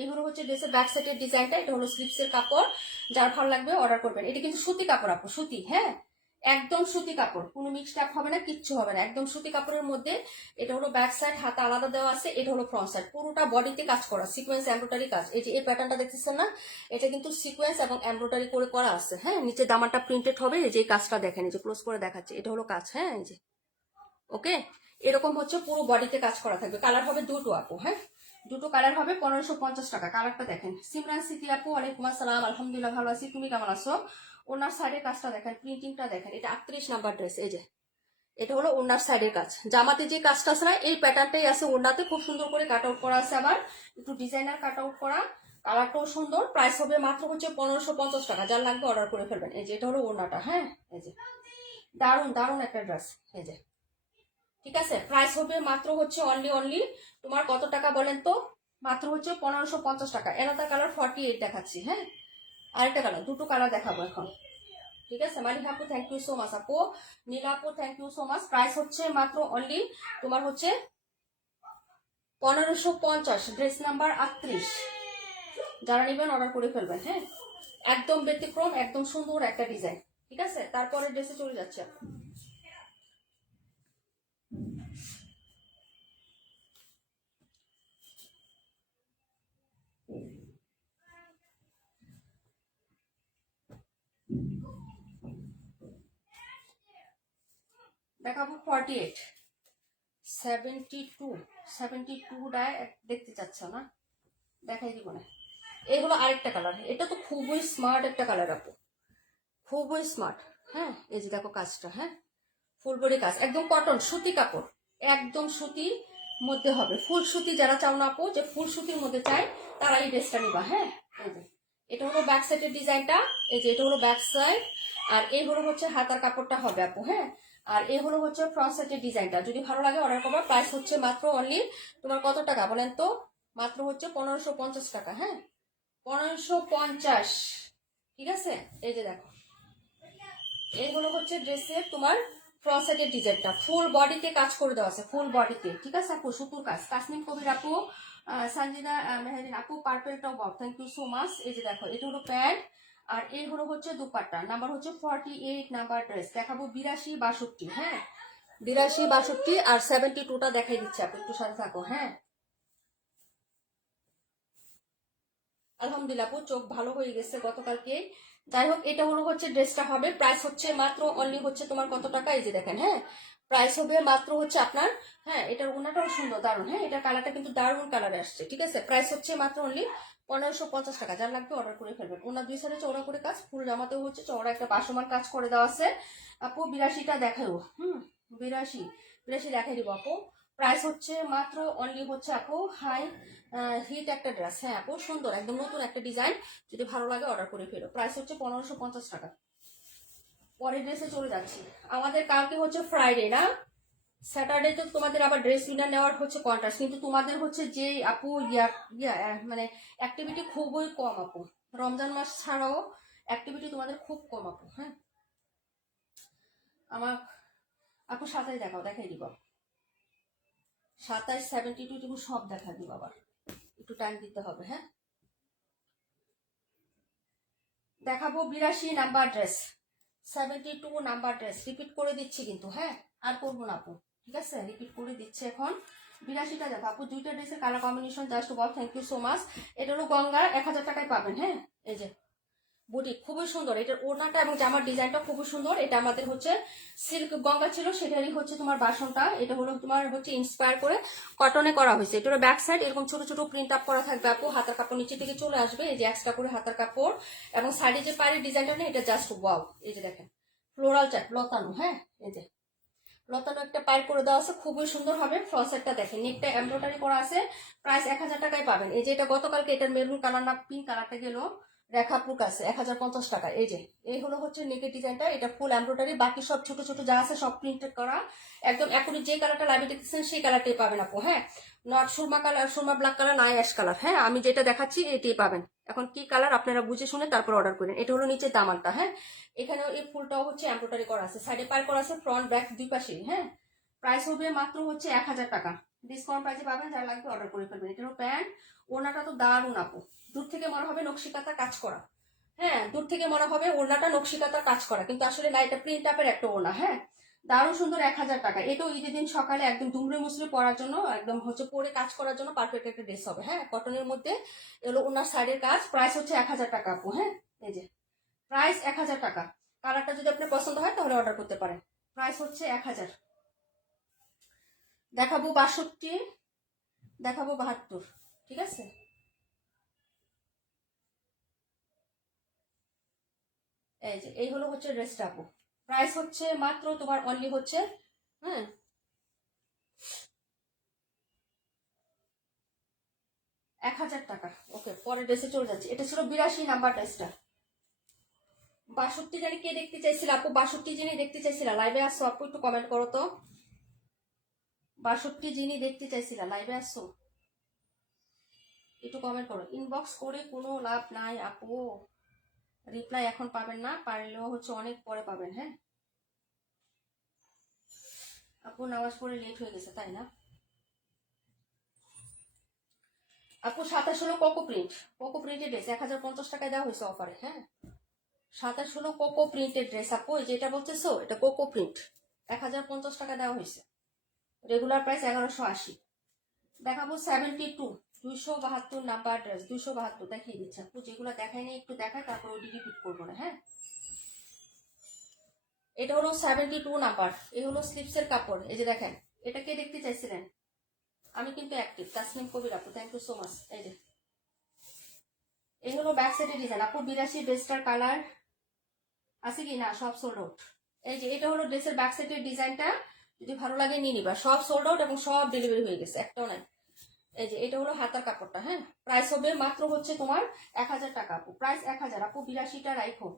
এই হলো হচ্ছে ড্রেসের ব্যাক সাইডের ডিজাইনটা। এটা হলো স্লিপসের কাপড়, যার ভালো লাগবে অর্ডার করবেন। এটা কিন্তু সুতি কাপড় আপু, সুতি, হ্যাঁ একদম সুতি কাপড়, কোনো মিক্সড আপ হবে না, কিচ্ছু হবে না, একদম সুতি কাপড়ের মধ্যে। এটা হলো ব্যাক সাইড, হাতে আলাদা দেওয়া আছে। এটা হলো ফ্রন্ট সাইড, পুরোটা বডিতে কাজ করা, সিকোয়েন্স এমব্রয়ডারি কাজ। এই যে এই প্যাটার্নটা দেখতেছেন না, এটা কিন্তু সিকোয়েন্স এবং এমব্রয়ডারি করে করা আছে। হ্যাঁ, নিচে দামানটা প্রিন্টেড হবে। এই যে এই কাজটা দেখেন, এই যে ক্লোজ করে দেখাচ্ছে, এটা হলো কাজ। হ্যাঁ, এই যে ওকে, এরকম হচ্ছে পুরো বডিতে কাজ করা থাকবে। কালার হবে দুটো আপু, হ্যাঁ দুটো কালার হবে, 1550 টাকা। কালারটা দেখেন। সিমরান সিটি আপু, ওয়ালাইকুম আসসালাম, আলহামদুলিল্লাহ ভালো আছি, তুমি কেমন আছো? ওনার সাইডের কাজটা দেখেন, প্রিন্টিংটা দেখেন। এটা 38 নাম্বার ড্রেস। এই যে এটা হলো ওনার সাইডের কাজ। জামাতে যে কাজটা আছে না, এই প্যাটার্নটাই আছে ওনাতে, খুব সুন্দর করে কাট আউট করা আছে, আবার একটু ডিজাইনার কাট আউট করা। কালারটাও সুন্দর। প্রাইস হবে মাত্র হচ্ছে 1550 টাকা। যার লাগবে অর্ডার করে ফেলবেন। এই যে এটা হলো ওনাটা। হ্যাঁ, এই যে দারুণ দারুণ একটা ড্রেস। এই যে ঠিক আছে, প্রাইস হবে মাত্র হচ্ছে অনলি তোমার কত টাকা বলেন তো? মাত্র হচ্ছে 1550 টাকা। এনাদার কালার 48 দেখাচ্ছি। হ্যাঁ, আরেকটা কালার, দুটো কালার দেখাবো এখন। ঠিক আছে, মালিক আপু থ্যাংক ইউ সো মাচ, আপু নীলা আপু thank you so much. Price হচ্ছে মাত্র অনলি তোমার হচ্ছে 1550, ড্রেস নাম্বার 38। যারা নেবেন অর্ডার করে ফেলবেন। হ্যাঁ, একদম ব্যতিক্রম, একদম সুন্দর একটা ডিজাইন। ঠিক আছে, তারপরে ড্রেসে চলে যাচ্ছে। দেখাবো 48, 72টায় দেখতে চাচ্ছ না, দেখাই দিব না। এই হলো আরেকটা কালার। এটা তো খুবই স্মার্ট একটা কালার আপু, খুবই স্মার্ট। হ্যাঁ, এই যে দেখো কাজটা। হ্যাঁ, ফুল বডি কাজ, একদম কটন সুতি কাপড়, একদম সুতির মধ্যে হবে। ফুল সুতি যারা চাও না আপু, যে ফুল সুতির মধ্যে চাই, তারা এই ড্রেসটা নিবা। হ্যাঁ, এই যে এটা হলো ব্যাক সাইডের ডিজাইনটা। এই যে এটা হলো ব্যাক সাইড, আর এই হলো হচ্ছে হাতার কাপড়টা হবে আপু। হ্যাঁ, আর এই হলো হচ্ছে ফ্রন্ট সাইডের ডিজাইনটা। যদি ভালো লাগে অর্ডার করবা। প্রাইস হচ্ছে মাত্র অনলি তোমার কত টাকা বলেন তো? মাত্র হচ্ছে 1550 টাকা। হ্যাঁ, 1550। ঠিক আছে, এই যে দেখো, এইগুলো হচ্ছে ড্রেসের তোমার ফ্রন্ট সাইডের ডিজাইনটা। ফুল বডিতে কাজ করে দেওয়া আছে, ফুল বডিতে। ঠিক আছে আপু, সুতুর কাজ। তাসনিম কবির আপু, সঞ্জিদা মেহেরিন আপু, পার্পেলটাও বাও, থ্যাংক ইউ সো মাচ। এই যে দেখো, এটা হলো প্যান্ট, আর এই হলো হচ্ছে দুপাট্টা। নাম্বার হচ্ছে 48 নাম্বার ড্রেস। দেখাবো 82, 62। হ্যাঁ, 82, 62 আর 72টা দেখাই দিচ্ছে আপু, একটু সাথে থাকো। হ্যাঁ, আলহামদুলিল্লাহ আপু, চোখ ভালো হয়ে গেছে গতকালকে। যাই হোক, এটা হলো হচ্ছে ড্রেসটা হবে। প্রাইস হচ্ছে মাত্র অনলি হচ্ছে তোমার কত টাকা? এই যে দেখেন। হ্যাঁ, প্রাইস হবে মাত্র হচ্ছে আপনার, হ্যাঁ এটার ওনাটাও সুন্দর, দারুণ। হ্যাঁ, এটার কালারটা কিন্তু দারুণ কালার আসছে। ঠিক আছে, প্রাইস হচ্ছে মাত্র অনলি 1550 টাকা। যার লাগবে অর্ডার করে ফেলবেন। ওনার দুই সাইডে চওড়া করে কাজ, ফুল জামাতেও হচ্ছে চওড়া একটা বাসমান কাজ করে দেওয়া আছে আপু। 82টা দেখাও। 82 দেখাই দিব আপু। প্রাইস হচ্ছে মাত্র অনলি হচ্ছে আপু হাই হিট একটা ড্রেস। হ্যাঁ আপু, সুন্দর, একদম নতুন একটা ডিজাইন। যদি ভালো লাগে অর্ডার করে ফেলো। প্রাইস হচ্ছে 1550 টাকা। পরের ড্রেসে চলে যাচ্ছি। আমাদের কালকে হচ্ছে ফ্রাইডে না, স্যাটারডে তো তোমাদের আবার ড্রেস উইনার নেওয়ার হচ্ছে কন্ট্রাস্ট, কিন্তু তোমাদের হচ্ছে যে আপু মানে অ্যাক্টিভিটি খুবই কম আপু। রমজান মাস ছাড়াও অ্যাক্টিভিটি তোমাদের খুব কম আপু। হ্যাঁ, আমার আপু 27 দেখাও, দেখাই দিব। 27, 72 সব দেখা দিব, আবার একটু টাইম দিতে হবে। হ্যাঁ, দেখাবো 82 number dress, 72 number dress. Repeat করে দিচ্ছি কিন্তু। হ্যাঁ, আর করবো না আপু। ঠিক আছে, রিপিট করে দিচ্ছে এখন। 82টা দেখো আপু, দুইটা ড্রেসের colour combination just wow, thank you so much. এটা হলো গঙ্গার, 1000 টাকায় পাবেন। হ্যাঁ, এই যে বুটি খুবই সুন্দর। এটার ওড়নাটা এবং জামার ডিজাইনটা খুবই সুন্দর। এটা আমাদের হচ্ছে সিল্ক গঙ্গা ছিল, সেটারই হচ্ছে তোমার বাসনটা। এটা হলো তোমার হচ্ছে ইন্সপায়ার করে কটনে করা হয়েছে। এটার ব্যাক সাইড এরকম ছোট ছোট প্রিন্ট আপ করা থাকবে আপু। হাতার কাপড় নিচে থেকে চলে আসবে, এই যে এক্সট্রা করে হাতার কাপড়। এবং সাইডে যে পাড়ের ডিজাইনটা নেই, এটা জাস্ট ওয়াও। এই যে দেখেন, ফ্লোরাল চার্ট লতানো। হ্যাঁ, এই যে লতানো একটা পায়ের করে দেওয়া আছে, খুবই সুন্দর হবে। ফ্রন্ট সাইডটা দেখেন, নেকটা এমব্রয়ডারি করা আছে। প্রাইস 1000 টাকায় পাবেন। এই যে এটা গতকালকে এটার মেরুন কালার না পিঙ্ক কালারটা গেল, রেখাপুর কাছে 1050 টাকা। এই যে এই হলো হচ্ছে নেকের ডিজাইনটা, এটা ফুল এমব্রয়ডারি, বাকি সব ছোট ছোট যা আছে সব প্রিন্টেড করা, একদম এখনই যে কালারটা লাইভে দেখতেছেন সেই কালারটাই পাবেন আপু। হ্যাঁ, not Surma colour, Surma black colour, নাই অ্যাশ কালার। হ্যাঁ, আমি যেটা দেখাচ্ছি এটাই পাবেন। এখন কি কালার আপনারা বুঝে শুনে তারপর অর্ডার করেন। এটা হলো নিচে দামানটা। হ্যাঁ, এখানেও এই ফুলটাও হচ্ছে এমব্রয়ডারি করা আছে, সাইডে পার করা আছে, ফ্রন্ট ব্যাক দুই পাশেই। হ্যাঁ, প্রাইস হবে মাত্র হচ্ছে 1000 টাকা, ডিসকাউন্ট প্রাইসে পাবেন, যারা লাগবে অর্ডার করে ফেলবেন। এটারও প্যান্ট, ওনাটা তো দারুণ আপু, দূর থেকে মনে হবে নকশিকাতা কাজ করা। হ্যাঁ, দূর থেকে মনে হবে ওড়নাটা নকশিকাতার কাজ করা, কিন্তু আসলে না, এটা প্রিন্ট আপের একটা ওড়না। হ্যাঁ, দারুণ সুন্দর, 1000 টাকা। এটাও ঈদের দিন সকালে একদম দুমড়ে মুসড়ে পরার জন্য, একদম হচ্ছে পরে কাজ করার জন্য পারফেক্ট একটা ড্রেস হবে। হ্যাঁ, কটনের মধ্যে এগুলো ওনার সাইডের কাজ, প্রাইস হচ্ছে 1000 টাকা আপু। হ্যাঁ, এই যে প্রাইস 1000 টাকা। কালারটা যদি আপনার পছন্দ হয় তাহলে অর্ডার করতে পারেন। প্রাইস হচ্ছে 1000। দেখাবো 62, দেখাবো 72। ঠিক আছে, এই যে এই হলো হচ্ছে ড্রেসটা আপু। প্রাইস হচ্ছে মাত্র তোমার অনলি হচ্ছে, হ্যাঁ, 1000 টাকা। ওকে, পরের ড্রেসে চলে যাচ্ছে। এটা ছিল 82 নাম্বার ড্রেসটা। 62 জানি কে দেখতে চাইছিল আপু? 62 যিনি দেখতে চাইছিল লাইভে আসছো আপু, একটু কমেন্ট করো তো। 62 যিনি দেখতে চাইছিল লাইভে আসছো, একটু কমেন্ট করো। ইনবক্স করে কোনো লাভ নাই আপু, রিপ্লাই এখন পাবেন না, পারলেও হচ্ছে অনেক পরে পাবেন। হ্যাঁ আপু, নামাজ পড়ে লেট হয়ে গেছে তাই না আপু? 27 হলো কোকো প্রিন্ট, কোকো প্রিন্টের ড্রেস 1050 টাকায় দেওয়া হয়েছে অফারে। হ্যাঁ, 27 হলো কোকো প্রিন্টের ড্রেস আপু, যেটা বলতেছো এটা কোকো প্রিন্ট, 1050 টাকা দেওয়া হয়েছে, রেগুলার প্রাইস 1180। দেখাবো 72, 272 নাম্বার ড্রেস, 272 দেখিয়ে দিচ্ছে আপু। যেগুলো দেখায় নেই একটু দেখায়, তারপর ওটি রিপিট করবো না। হ্যাঁ, এটা হলো 72 নাম্বার। এই হলো স্লিপসের কাপড়, এই যে দেখেন। এটা কে দেখতে চাইছিলেন? আমি কিন্তু অ্যাক্টিভ, তাসমিন কবির আপু, থ্যাংক ইউ সো মাচ। এই যে এই হলো ব্যাক সাইডের ডিজাইন আপু। 82 ড্রেসটার কালার আছে কি না? সব সোল্ড আউট। এই যে এটা হলো ড্রেসের ব্যাক সাইডের ডিজাইনটা, যদি ভালো লাগে নিয়ে নিবা। সব সোল্ড আউট এবং সব ডেলিভারি হয়ে গেছে, একটাও নাই। এই যে এটা হলো হাতার কাপড়টা। হ্যাঁ, প্রাইস হবে মাত্র হচ্ছে তোমার 1000 টাকা আপু। প্রাইস 1000 আপু, 82টা রাইখো।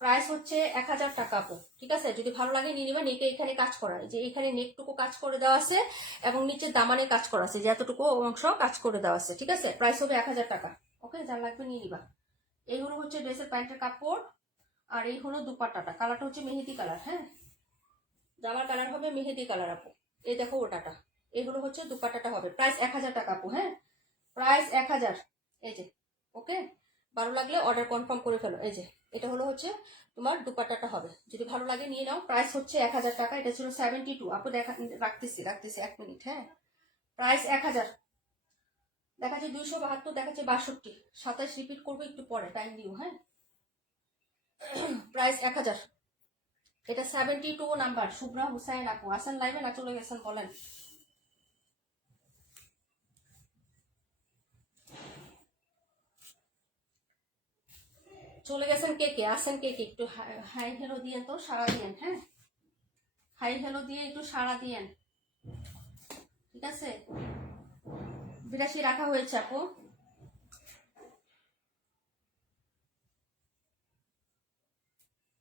প্রাইস হচ্ছে 1000 টাকা আপু। ঠিক আছে, যদি ভালো লাগে নিয়ে নিবা। নেকে এখানে কাজ করা, যে এখানে নেকটুকু কাজ করে দেওয়া আছে এবং নিচে দামানে কাজ করা আছে, যে এতটুকু অংশ কাজ করে দেওয়া আছে। ঠিক আছে, প্রাইস হবে 1000 টাকা। ওকে, যার লাগবে নিয়ে নিবা। এই হলো হচ্ছে ড্রেসের প্যান্টের কাপড়, আর এই হলো দুপাট্টাটা। কালারটা হচ্ছে মেহেদি কালার। হ্যাঁ, জামার কালার হবে মেহেদি কালার আপু। এই দেখো ওটাটা, এগুলো হচ্ছে দুপাট্টাটা হবে। প্রাইস 1000 টাকা আপু। হ্যাঁ, প্রাইস 1000। এই যে ওকে, ভালো লাগলে অর্ডার কনফার্ম করে ফেলো। এই যে এটা হলো হচ্ছে তোমার দুপাট্টাটা হবে, যদি ভালো লাগে নিয়ে নাও। প্রাইস হচ্ছে 1000 টাকা। এটা ছিল 72 আপু। দেখা রাখতেছি 1 মিনিট। হ্যাঁ, প্রাইস 1000। দেখাচ্ছে 272, দেখাচ্ছে 62, 27 রিপিট করবো একটু পরে, টাইম দিও। হ্যাঁ, প্রাইস 1000। এটা 72 নাম্বার। শুভ্রা হুসাইন আপু, আসেন লাইভে না চলে গেছেন বলেন? চলে গেছেন কে কে? আসেন কে কে? একটু হাই হ্যালো দিয়ে তো সারা দিয়েন। হ্যাঁ, হাই হ্যালো দিয়ে একটু সারা দিয়েন। ঠিক আছে, 82 রাখা হয়েছে আপু।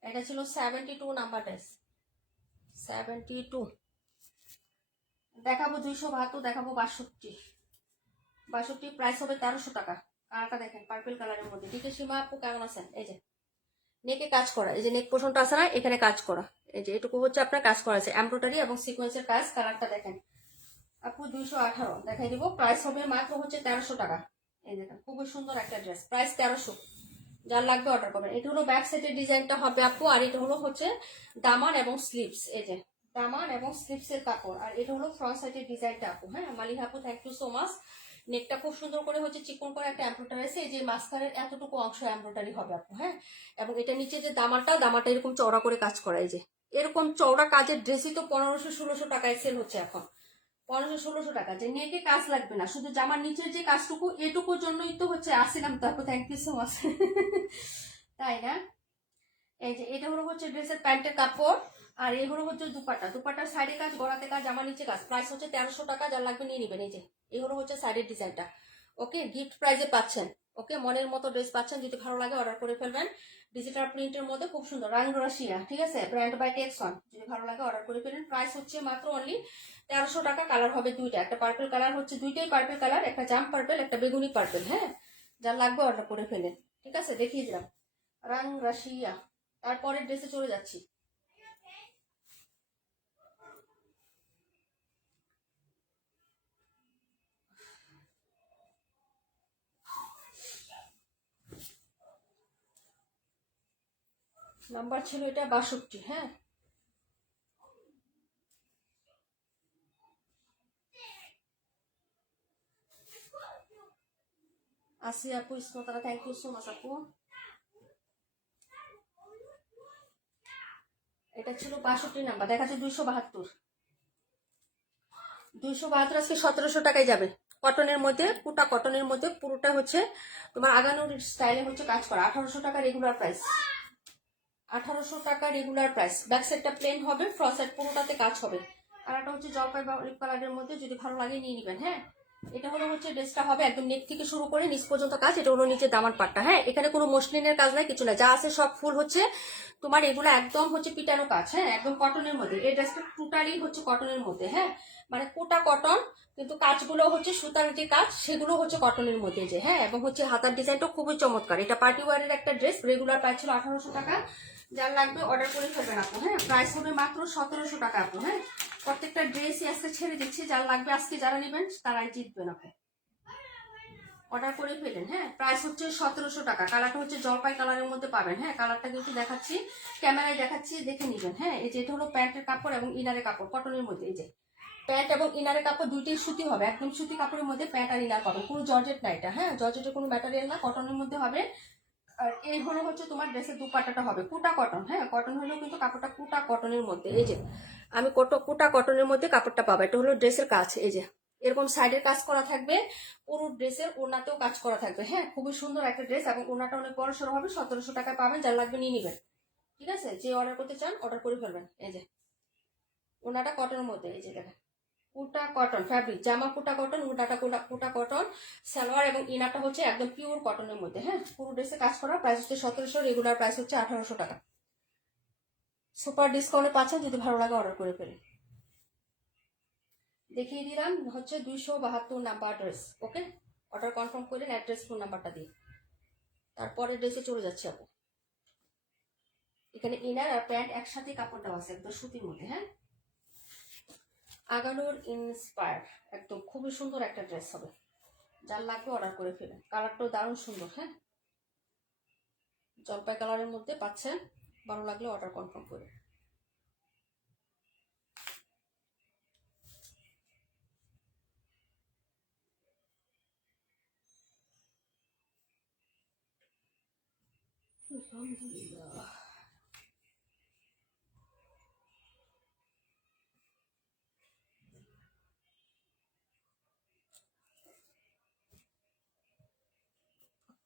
এটা ছিল 72 নাম্বার ড্রেস, 72। দেখাবো 272, দেখাবো 62। 62 প্রাইস হবে 1300 টাকা। কালারটা দেখেন, পার্পল কালারের মধ্যে। ঠিক আছে সীমা আপু, কেমন আছেন? এই যে নেকে কাজ করা, এই যে নেক পোর্শনটা আছে না, এখানে কাজ করা। এই যে এটুকু হচ্ছে আপনার কাজ করা আছে, এমব্রয়ডারি এবং সিকোয়েন্সের কাজ। কালারটা দেখেন আপু, 218 দেখাই দিব। প্রাইস হবে মাত্র হচ্ছে 1300 টাকা। এই দেখেন, খুবই সুন্দর একটা ড্রেস, প্রাইস 1300। যার লাগবে অর্ডার করবেন। এটা হলো ব্যাক সাইডের ডিজাইনটা হবে আপু, আর এটা হলো হচ্ছে দামান এবং স্লিভস। এই যে দামান এবং স্লিভসের কাপড়, আর এটা হলো ফ্রন্ট সাইডের ডিজাইনটা আপু। হ্যাঁ, মালিহা আপু, থ্যাংক ইউ সো মাচ। নেকটা খুব সুন্দর করে হচ্ছে চিকন করে একটা এমব্রয়ডারি আছে, এই যে মাঝখানের এতটুকু অংশ এমব্রয়ডারি হবে আপু। হ্যাঁ, এবং এটা নিচে যে দামাটা এরকম চওড়া করে কাজ করা। এই যে এরকম চওড়া কাজের ড্রেসই তো 1500-1600 টাকায় সেল হচ্ছে এখন। 1500-1600 টাকা, যে নেকে কাজ লাগবে না, শুধু জামার নিচের যে কাজটুকু, এটুকুর জন্যই তো হচ্ছে আসছিলাম। তারপর থ্যাংক ইউ সো মাচ। তাই না? এই যে এটা হলো হচ্ছে ড্রেসের প্যান্টের কাপড়, আর এই হলো হচ্ছে দুপাট্টা। দুপাট্টার সাইডে কাজ, গড়াতে কাজ, জামার নিচে কাজ। প্রাইস হচ্ছে 1300 টাকা। যার লাগবে নিয়ে নেবেন। এই যে এই হলো হচ্ছে সাইডের ডিজাইনটা। ওকে, গিফট প্রাইজে পাচ্ছেন। ওকে, মনের মতো ড্রেস পাচ্ছেন, যদি ভালো লাগে অর্ডার করে ফেলবেন। ডিজিটাল প্রিন্টের মধ্যে খুব সুন্দর রাং রাশিয়া, ঠিক আছে, ব্র্যান্ড বাই টেক্সন। যদি ভালো লাগে অর্ডার করে ফেলবেন। প্রাইস হচ্ছে মাত্র অনলি 1300 টাকা। কালার হবে দুইটা, একটা পার্পল কালার হচ্ছে, দুইটাই পার্পল কালার, একটা জাম পার্পল, একটা বেগুনি পার্পল। হ্যাঁ, যার লাগবে অর্ডার করে ফেলেন, ঠিক আছে, দেখিয়ে দিলাম রাং রাশিয়া। তারপরের ড্রেসে চলে যাচ্ছি। নাম্বার ছিল এটা 62। হ্যাঁ, আসি আপু, স্মতারা, থ্যাংক ইউ সো মাচ আপু। এটা ছিল 62 নাম্বার, দেখাচ্ছে 272। 272 আজকে 1700 টাকায় যাবে। কটনের মধ্যে, পুটা কটনের মধ্যে, পুরোটা হচ্ছে তোমার আগানোর স্টাইলে হচ্ছে কাজ করা। 1800 টাকা রেগুলার প্রাইস। 1800 টাকা রেগুলার প্রাইস। ব্যাক সাইডটা প্লেন হবে, ফ্রন্ট সাইড পুরোটাতে কাজ হবে। কালারটা হচ্ছে জলপাই বা অলিভ কালারের মধ্যে, যদি ভালো লাগে নিয়ে নেবেন। হ্যাঁ, এটা হলো হচ্ছে ড্রেসটা হবে একদম নেক থেকে শুরু করে নিচ পর্যন্ত কাজ। এটা হলো নিচে দামান পাটটা। হ্যাঁ, এখানে কোনো মসলিনের কাজ নাই, কিছু না, যা আছে সব ফুল হচ্ছে তোমার এগুলো একদম হচ্ছে পিটানো কাজ। হ্যাঁ, একদম কটনের মধ্যে। এই ড্রেসটা টোটালি হচ্ছে কটনের মধ্যে। হ্যাঁ, মানে কোটা কটন, কিন্তু কাজগুলো হচ্ছে সুতার যে কাজ সেগুলো হচ্ছে কটনের মধ্যে যে। হ্যাঁ, এবং হচ্ছে হাতার ডিজাইনটা খুবই চমৎকার। এটা পার্টি ওয়ারের একটা ড্রেস। রেগুলার প্রাইস ছিল 1800 টাকা। যার লাগবে অর্ডার করে ফেলবেন আপু। হ্যাঁ, প্রাইস হবে মাত্র 1700 টাকা আপু। হ্যাঁ, প্রত্যেকটা ড্রেসই আজকে ছেড়ে দিচ্ছি, যার লাগবে আজকে যারা নেবেন তারাই জিতবেন আপু। অর্ডার করে ফেলেন। হ্যাঁ, প্রাইস হচ্ছে 1700 টাকা। কালারটা হচ্ছে জলপাই কালারের মধ্যে পাবেন। হ্যাঁ, কালারটা কিন্তু দেখাচ্ছি, ক্যামেরায় দেখাচ্ছি, দেখে নিবেন। হ্যাঁ, এই যে এটা হলো প্যান্টের কাপড় এবং ইনারের কাপড় কটনের মধ্যে। এই যে প্যান্ট এবং ইনারের কাপড় দুইটাই সুতি হবে, একদম সুতি কাপড়ের মধ্যে প্যান্ট আর ইনার পাবেন। কোনো জর্জেট না এটা। হ্যাঁ, জর্জেটের কোনো ম্যাটেরিয়াল না, কটনের মধ্যে হবে। আর এই হলো হচ্ছে তোমার ড্রেসের দুপাট্টাটা হবে কুটা কটন। হ্যাঁ, কটন হলেও কিন্তু কাপড়টা কুটা কটনের মধ্যে। এই যে আমি কুটা কটনের মধ্যে কাপড়টা পাবো। এটা হলো ড্রেসের কাজ। এই যে এরকম সাইডের কাজ করা থাকবে, পুরো ড্রেসের ওড়নাতেও কাজ করা থাকবে। হ্যাঁ, খুবই সুন্দর একটা ড্রেস এবং ওড়নাটা অনেক বড় সড়ো হবে। 1700 টাকায় পাবেন, যার লাগবে নিয়ে নিবেন। ঠিক আছে, যে অর্ডার করতে চান অর্ডার করে ফেলবেন। এই যে ওড়নাটা কটনের মধ্যে। এই যে দেখেন কুটা কটন ফ্যাব্রিক, জামা কুটা কটন, ওড়নাটা কুটা কটন, সালোয়ার এবং ইনারটা হচ্ছে একদম পিওর কটনের মধ্যে। হ্যাঁ, পুরো ড্রেসে কাজ করা। প্রাইস হচ্ছে 1700, রেগুলার প্রাইস হচ্ছে 1800 টাকা। সুপার ডিসকাউন্টে পাচ্ছেন, যদি ভালো লাগে অর্ডার করে ফেলেন। দেখিয়ে দিলাম হচ্ছে 272 নাম্বার ড্রেস। ওকে, অর্ডার কনফার্ম করেন অ্যাড্রেস ফোন নাম্বারটা দিয়ে। তারপরে ড্রেসে চলে যাচ্ছে আপু। এখানে ইনার আর প্যান্ট একসাথে কাপড় দেওয়া আছে একদম সুতির মধ্যে। হ্যাঁ, আগানোর ইন্সপায়ার, একদম খুবই সুন্দর একটা ড্রেস হবে। যার লাগবে অর্ডার করে ফেলেন। কালারটাও দারুণ সুন্দর। হ্যাঁ, জলপাই কালারের মধ্যে পাচ্ছেন, ভালো লাগলে অর্ডার কনফার্ম করে। আলহামদুলিল্লাহ।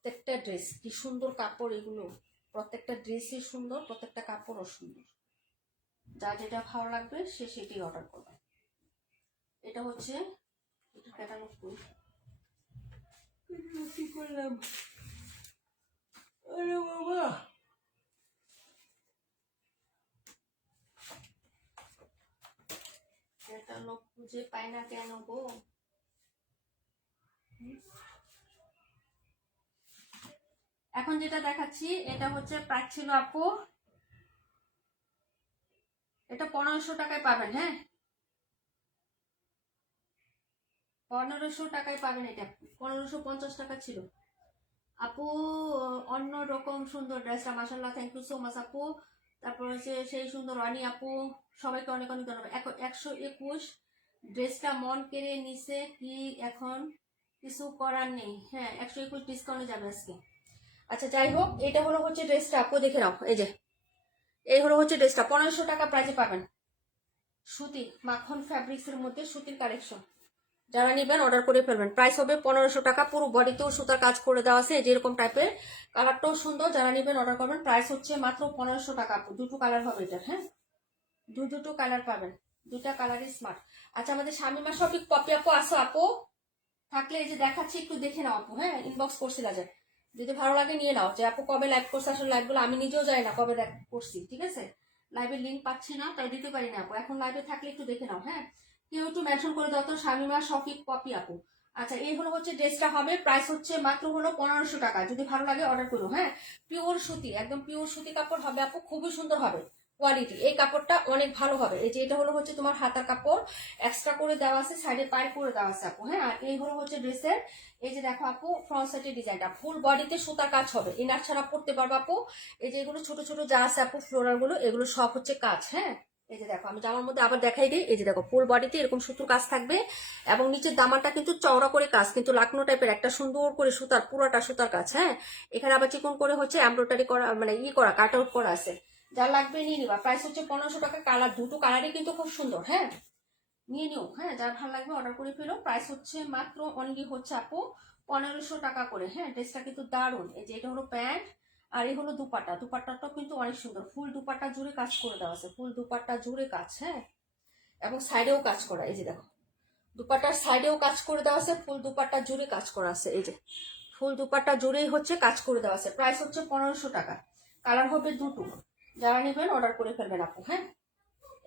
প্রত্যেকটা ড্রেস কি সুন্দর কাপড় এগুলো, প্রত্যেকটা ড্রেসই সুন্দর, প্রত্যেকটা কাপড়ও সুন্দর। যা যেটা ভালো লাগবে সে সেটাই অর্ডার করবে। এটা হচ্ছে এটা ক্যাটালগ কি করলাম, আরে বাবা, ক্যাটালগ খুঁজে পাই না কেন গো। এখন যেটা দেখাচ্ছি এটা হচ্ছে প্রাইস ছিল আপু, এটা 1500 টাকায় পাবেন। হ্যাঁ, 1500 টাকায় পাবেন। এটা 1550 টাকা ছিল আপু। অন্য রকম সুন্দর ড্রেসটা, মাশাল্লাহ, থ্যাংক ইউ সো মাচ আপু। তারপর হচ্ছে সেই সুন্দর রানী আপু, সবাইকে অনেক অনেক ধন্যবাদ। 121 ড্রেসটা মন কেড়ে নিছে কি, এখন কিছু করার নেই। হ্যাঁ, 121 ডিসকাউন্টে যাবে আজকে। আচ্ছা, যাই হোক, এটা হলো হচ্ছে ড্রেসটা আপু, দেখে নাও। এই যে এই হলো হচ্ছে ড্রেসটা 1500 টাকা প্রাইসে পাবেন। সুতি মাখন ফ্যাব্রিক্স এর মধ্যে সুতির কালেকশন। যারা নেবেন অর্ডার করে ফেলবেন। প্রাইস হবে 1500 টাকা। পুরো বডিতেও সুতার কাজ করে দেওয়া আছে যেরকম টাইপের। কালারটাও সুন্দর, যারা নেবেন অর্ডার করবেন। প্রাইস হচ্ছে মাত্র 1500 টাকা। দুটো কালার হবে এটা। হ্যাঁ, দুটো কালার পাবেন, দুটা কালারই স্মার্ট। আচ্ছা, আমাদের শামিমা শফিক পপি আপু আসো আপু, থাকলে এই যে দেখাচ্ছি, একটু দেখে নাও আপু, হ্যাঁ ইনবক্স করছিল যে যদি ভালো লাগে নিয়ে নাও। যে আপু কবে লাইভ করছে, আসলে লাইভগুলো আমি নিজেও যাই না কবে করছি, ঠিক আছে। লাইভের লিঙ্ক পাচ্ছি না তাই দিতে পারি না আপু। এখন লাইভে থাকলে একটু দেখে নাও, হ্যাঁ কেউ একটু মেনশন করে দাও তো, শামিমা শফিক পপি আপু। আচ্ছা এই হলো হচ্ছে ড্রেসটা হবে, প্রাইস হচ্ছে মাত্র হলো 1500 টাকা। যদি ভালো লাগে অর্ডার করো, হ্যাঁ পিওর সুতি, একদম পিওর সুতি কাপড় হবে আপু, খুবই সুন্দর হবে কোয়ালিটি। এই কাপড়টা অনেক ভালো হবে। এই যে এটা হলো হচ্ছে তোমার হাতার কাপড়, এক্সট্রা করে দেওয়া আছে, সাইডে পাইপ করে দেওয়া আছে আপু, হ্যাঁ। আর এই হলো হচ্ছে ড্রেসের, এই যে দেখো আপু ফ্রন্ট সাইডের ডিজাইনটা, ফুল বডিতে সুতার কাজ হবে, ইনার ছাড়া পড়তে পারবো আপু। এই যে এগুলো ছোট ছোট যা আছে আপু ফ্লোরাল গুলো, এগুলো সব হচ্ছে কাজ, হ্যাঁ। এই যে দেখো আমি জামার মধ্যে আবার দেখাই দিই, এই যে দেখো ফুল বডিতে এরকম সুতোর কাজ থাকবে, এবং নিচের দামানটা কিন্তু চওড়া করে কাজ, কিন্তু লাকনো টাইপের একটা সুন্দর করে সুতার, পুরাটা সুতার কাজ, হ্যাঁ। এখানে আবার চিকন করে হচ্ছে এমব্রয়ডারি করা, মানে করা কাট আউট করা আছে। যা লাগবে নিয়ে নিবা। প্রাইস হচ্ছে 1500 টাকা। কালার দুটো কালারই কিন্তু খুব সুন্দর, হ্যাঁ নিয়ে নিও, হ্যাঁ যার ভালো লাগবে অর্ডার করে ফেলো। প্রাইস হচ্ছে মাত্র অনলি হচ্ছে আপু 1500 টাকা করে, হ্যাঁ। ড্রেসটা কিন্তু দারুণ। এই যে এটা হলো প্যান্ট, আর এই হলো দুপাট্টা, দুপাট্টাটাও কিন্তু অনেক সুন্দর, ফুল দুপাট্টা জুড়ে কাজ করে দেওয়া আছে, ফুল দুপাট্টা জুড়ে কাজ, হ্যাঁ। এবং সাইডেও কাজ করা, এই যে দেখো দুপাট্টার সাইডেও কাজ করে দেওয়া আছে, ফুল দুপাট্টা জুড়ে কাজ করা আছে, এই যে ফুল দুপাট্টা জুড়েই হচ্ছে কাজ করে দেওয়া আছে। প্রাইস হচ্ছে 1500 টাকা। কালার হবে দুটো, যারা নেবেন অর্ডার করে ফেলবেন আপু, হ্যাঁ।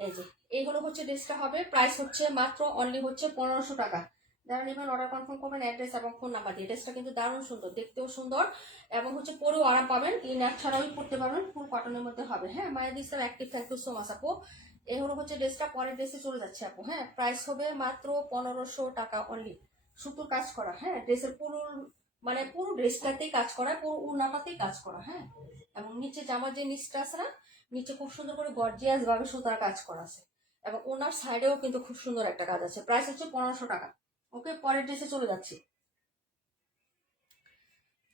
এই যে এইগুলো হচ্ছে ড্রেসটা হবে, প্রাইস হচ্ছে মাত্র অনলি হচ্ছে 1500 টাকা। যারা নেবেন অর্ডার কনফার্ম করবেন অ্যাড্রেস এবং ফোন নাম্বার দিয়ে। ড্রেসটা কিন্তু দারুণ সুন্দর, দেখতেও সুন্দর, এবং হচ্ছে পরেও আরাম পাবেন, ইনার ছাড়াও পরতে পারবেন, ফুল কটনের মধ্যে হবে, হ্যাঁ। মায়ের Islam active, thank you so much আপু। এই হলো হচ্ছে ড্রেসটা, পরের ড্রেসে চলে যাচ্ছে আপু, হ্যাঁ। প্রাইস হবে মাত্র 1500 টাকা অনলি, সুতোর কাজ করা, হ্যাঁ। ড্রেসের পুরো মানে পুরো ড্রেসটাতেই কাজ করা, পুরো উন্নাটাতেই কাজ করা, হ্যাঁ। এবং নিচে জামার যে নিচটা আছে না, নিচে খুব সুন্দর করে গর্জিয়াস ভাবে সুতার কাজ করা আছে, এবং ওনার সাইডেও কিন্তু খুব সুন্দর একটা কাজ আছে। প্রাইস হচ্ছে 1500 টাকা। ওকে পরের ড্রেসে চলে যাচ্ছি।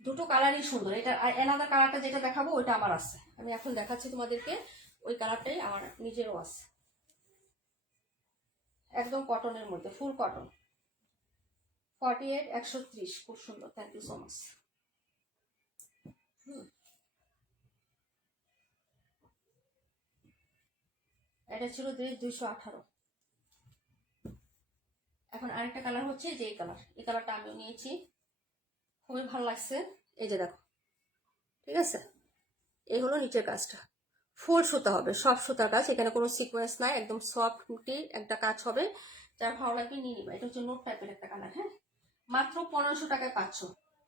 দুটো কালারই সুন্দর। এটা এনাদার কালারটা যেটা দেখাবো ওইটা আমার আছে, আমি এখন দেখাচ্ছি তোমাদেরকে, ওই কালারটাই আমার নিজেরও আছে, একদম কটনের মধ্যে, ফুল কটন, 48 130, খুব সুন্দর, থ্যাংক ইউ সো মাচ। এটা ছিল ড্রেস 218। এখন আরেকটা কালার হচ্ছে যে এই কালার, এই কালারটা আমিও নিয়েছি, খুবই ভালো লাগছে। এই যে দেখো, ঠিক আছে, এই হলো নিচের কাজটা, ফুল সুতা হবে, সব সুতার কাজ, এখানে কোনো সিকোয়েন্স নাই, একদম সফট একটা কাজ হবে। যার ভালো লাগবে নিয়ে নিবা। এটা হচ্ছে নোট টাইপের একটা কালার, হ্যাঁ। মাত্র 1500 টাকায় পাচ্ছ,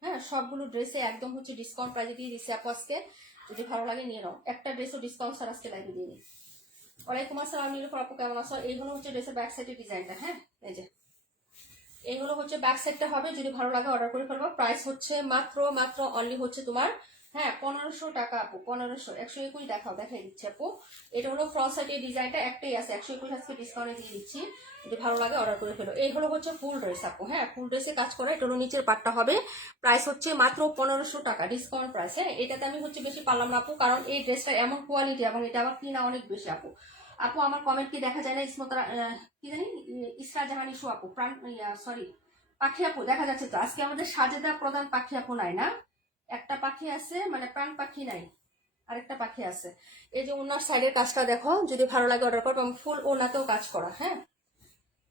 হ্যাঁ। সবগুলো ড্রেসে একদম হচ্ছে ডিসকাউন্ট প্রাইজে দিয়ে দিচ্ছি আপু আজকে। যদি ভালো লাগে নিয়ে নাও, একটা ড্রেসও ডিসকাউন্ট স্যার আজকে লাগিয়ে দিয়ে নিই। ওয়ালাইকুম আসসালাম নীলুফার আপু, কেমন আছো? এই হলো হচ্ছে ড্রেসের ব্যাক সাইডের ডিজাইনটা, হ্যাঁ। এই যে এইগুলো হচ্ছে ব্যাক সাইডটা হবে, যদি ভালো লাগে অর্ডার করে ফেলবো। প্রাইস হচ্ছে মাত্র মাত্র অনলি হচ্ছে তোমার, হ্যাঁ 1500 টাকা আপু, 1500। 121 দেখাও, দেখাই দিচ্ছি আপু। এটা হলো ফ্রন্ট সাইডের ডিজাইনটা, একটাই আছে, 121 আজকে ডিসকাউন্টে দিয়ে দিচ্ছি, যদি ভালো লাগে অর্ডার করে ফেলো। এই হলো হচ্ছে ফুল ড্রেস আপু, হ্যাঁ ফুল ড্রেসে কাজ করা, এটা হলো নিচের পাটটা হবে। প্রাইস হচ্ছে মাত্র 1500 টাকা, ডিসকাউন্ট প্রাইস, হ্যাঁ। এটাতে আমি হচ্ছে বেশি পারলাম না আপু, কারণ এই ড্রেসটা এমন কোয়ালিটি, এবং এটা আমার কিনা অনেক বেশি আপু। আপু আমার কমেন্ট কি দেখা যায় না? ইসমতরা কি জানি, ইসরা জাহান ইস্যু আপু, প্রাণ, সরি পাখি আপু দেখা যাচ্ছে তো। আজকে আমাদের সাজেদা প্রধান পাখি আপু নাই না, একটা পাখি আছে, মানে প্রাণ পাখি নাই, আরেকটা পাখি আছে। এই যে ওনার সাইডের কাজটা দেখো, যদি ভালো লাগে অর্ডার করবো, ফুল ওনাতেও কাজ করা, হ্যাঁ।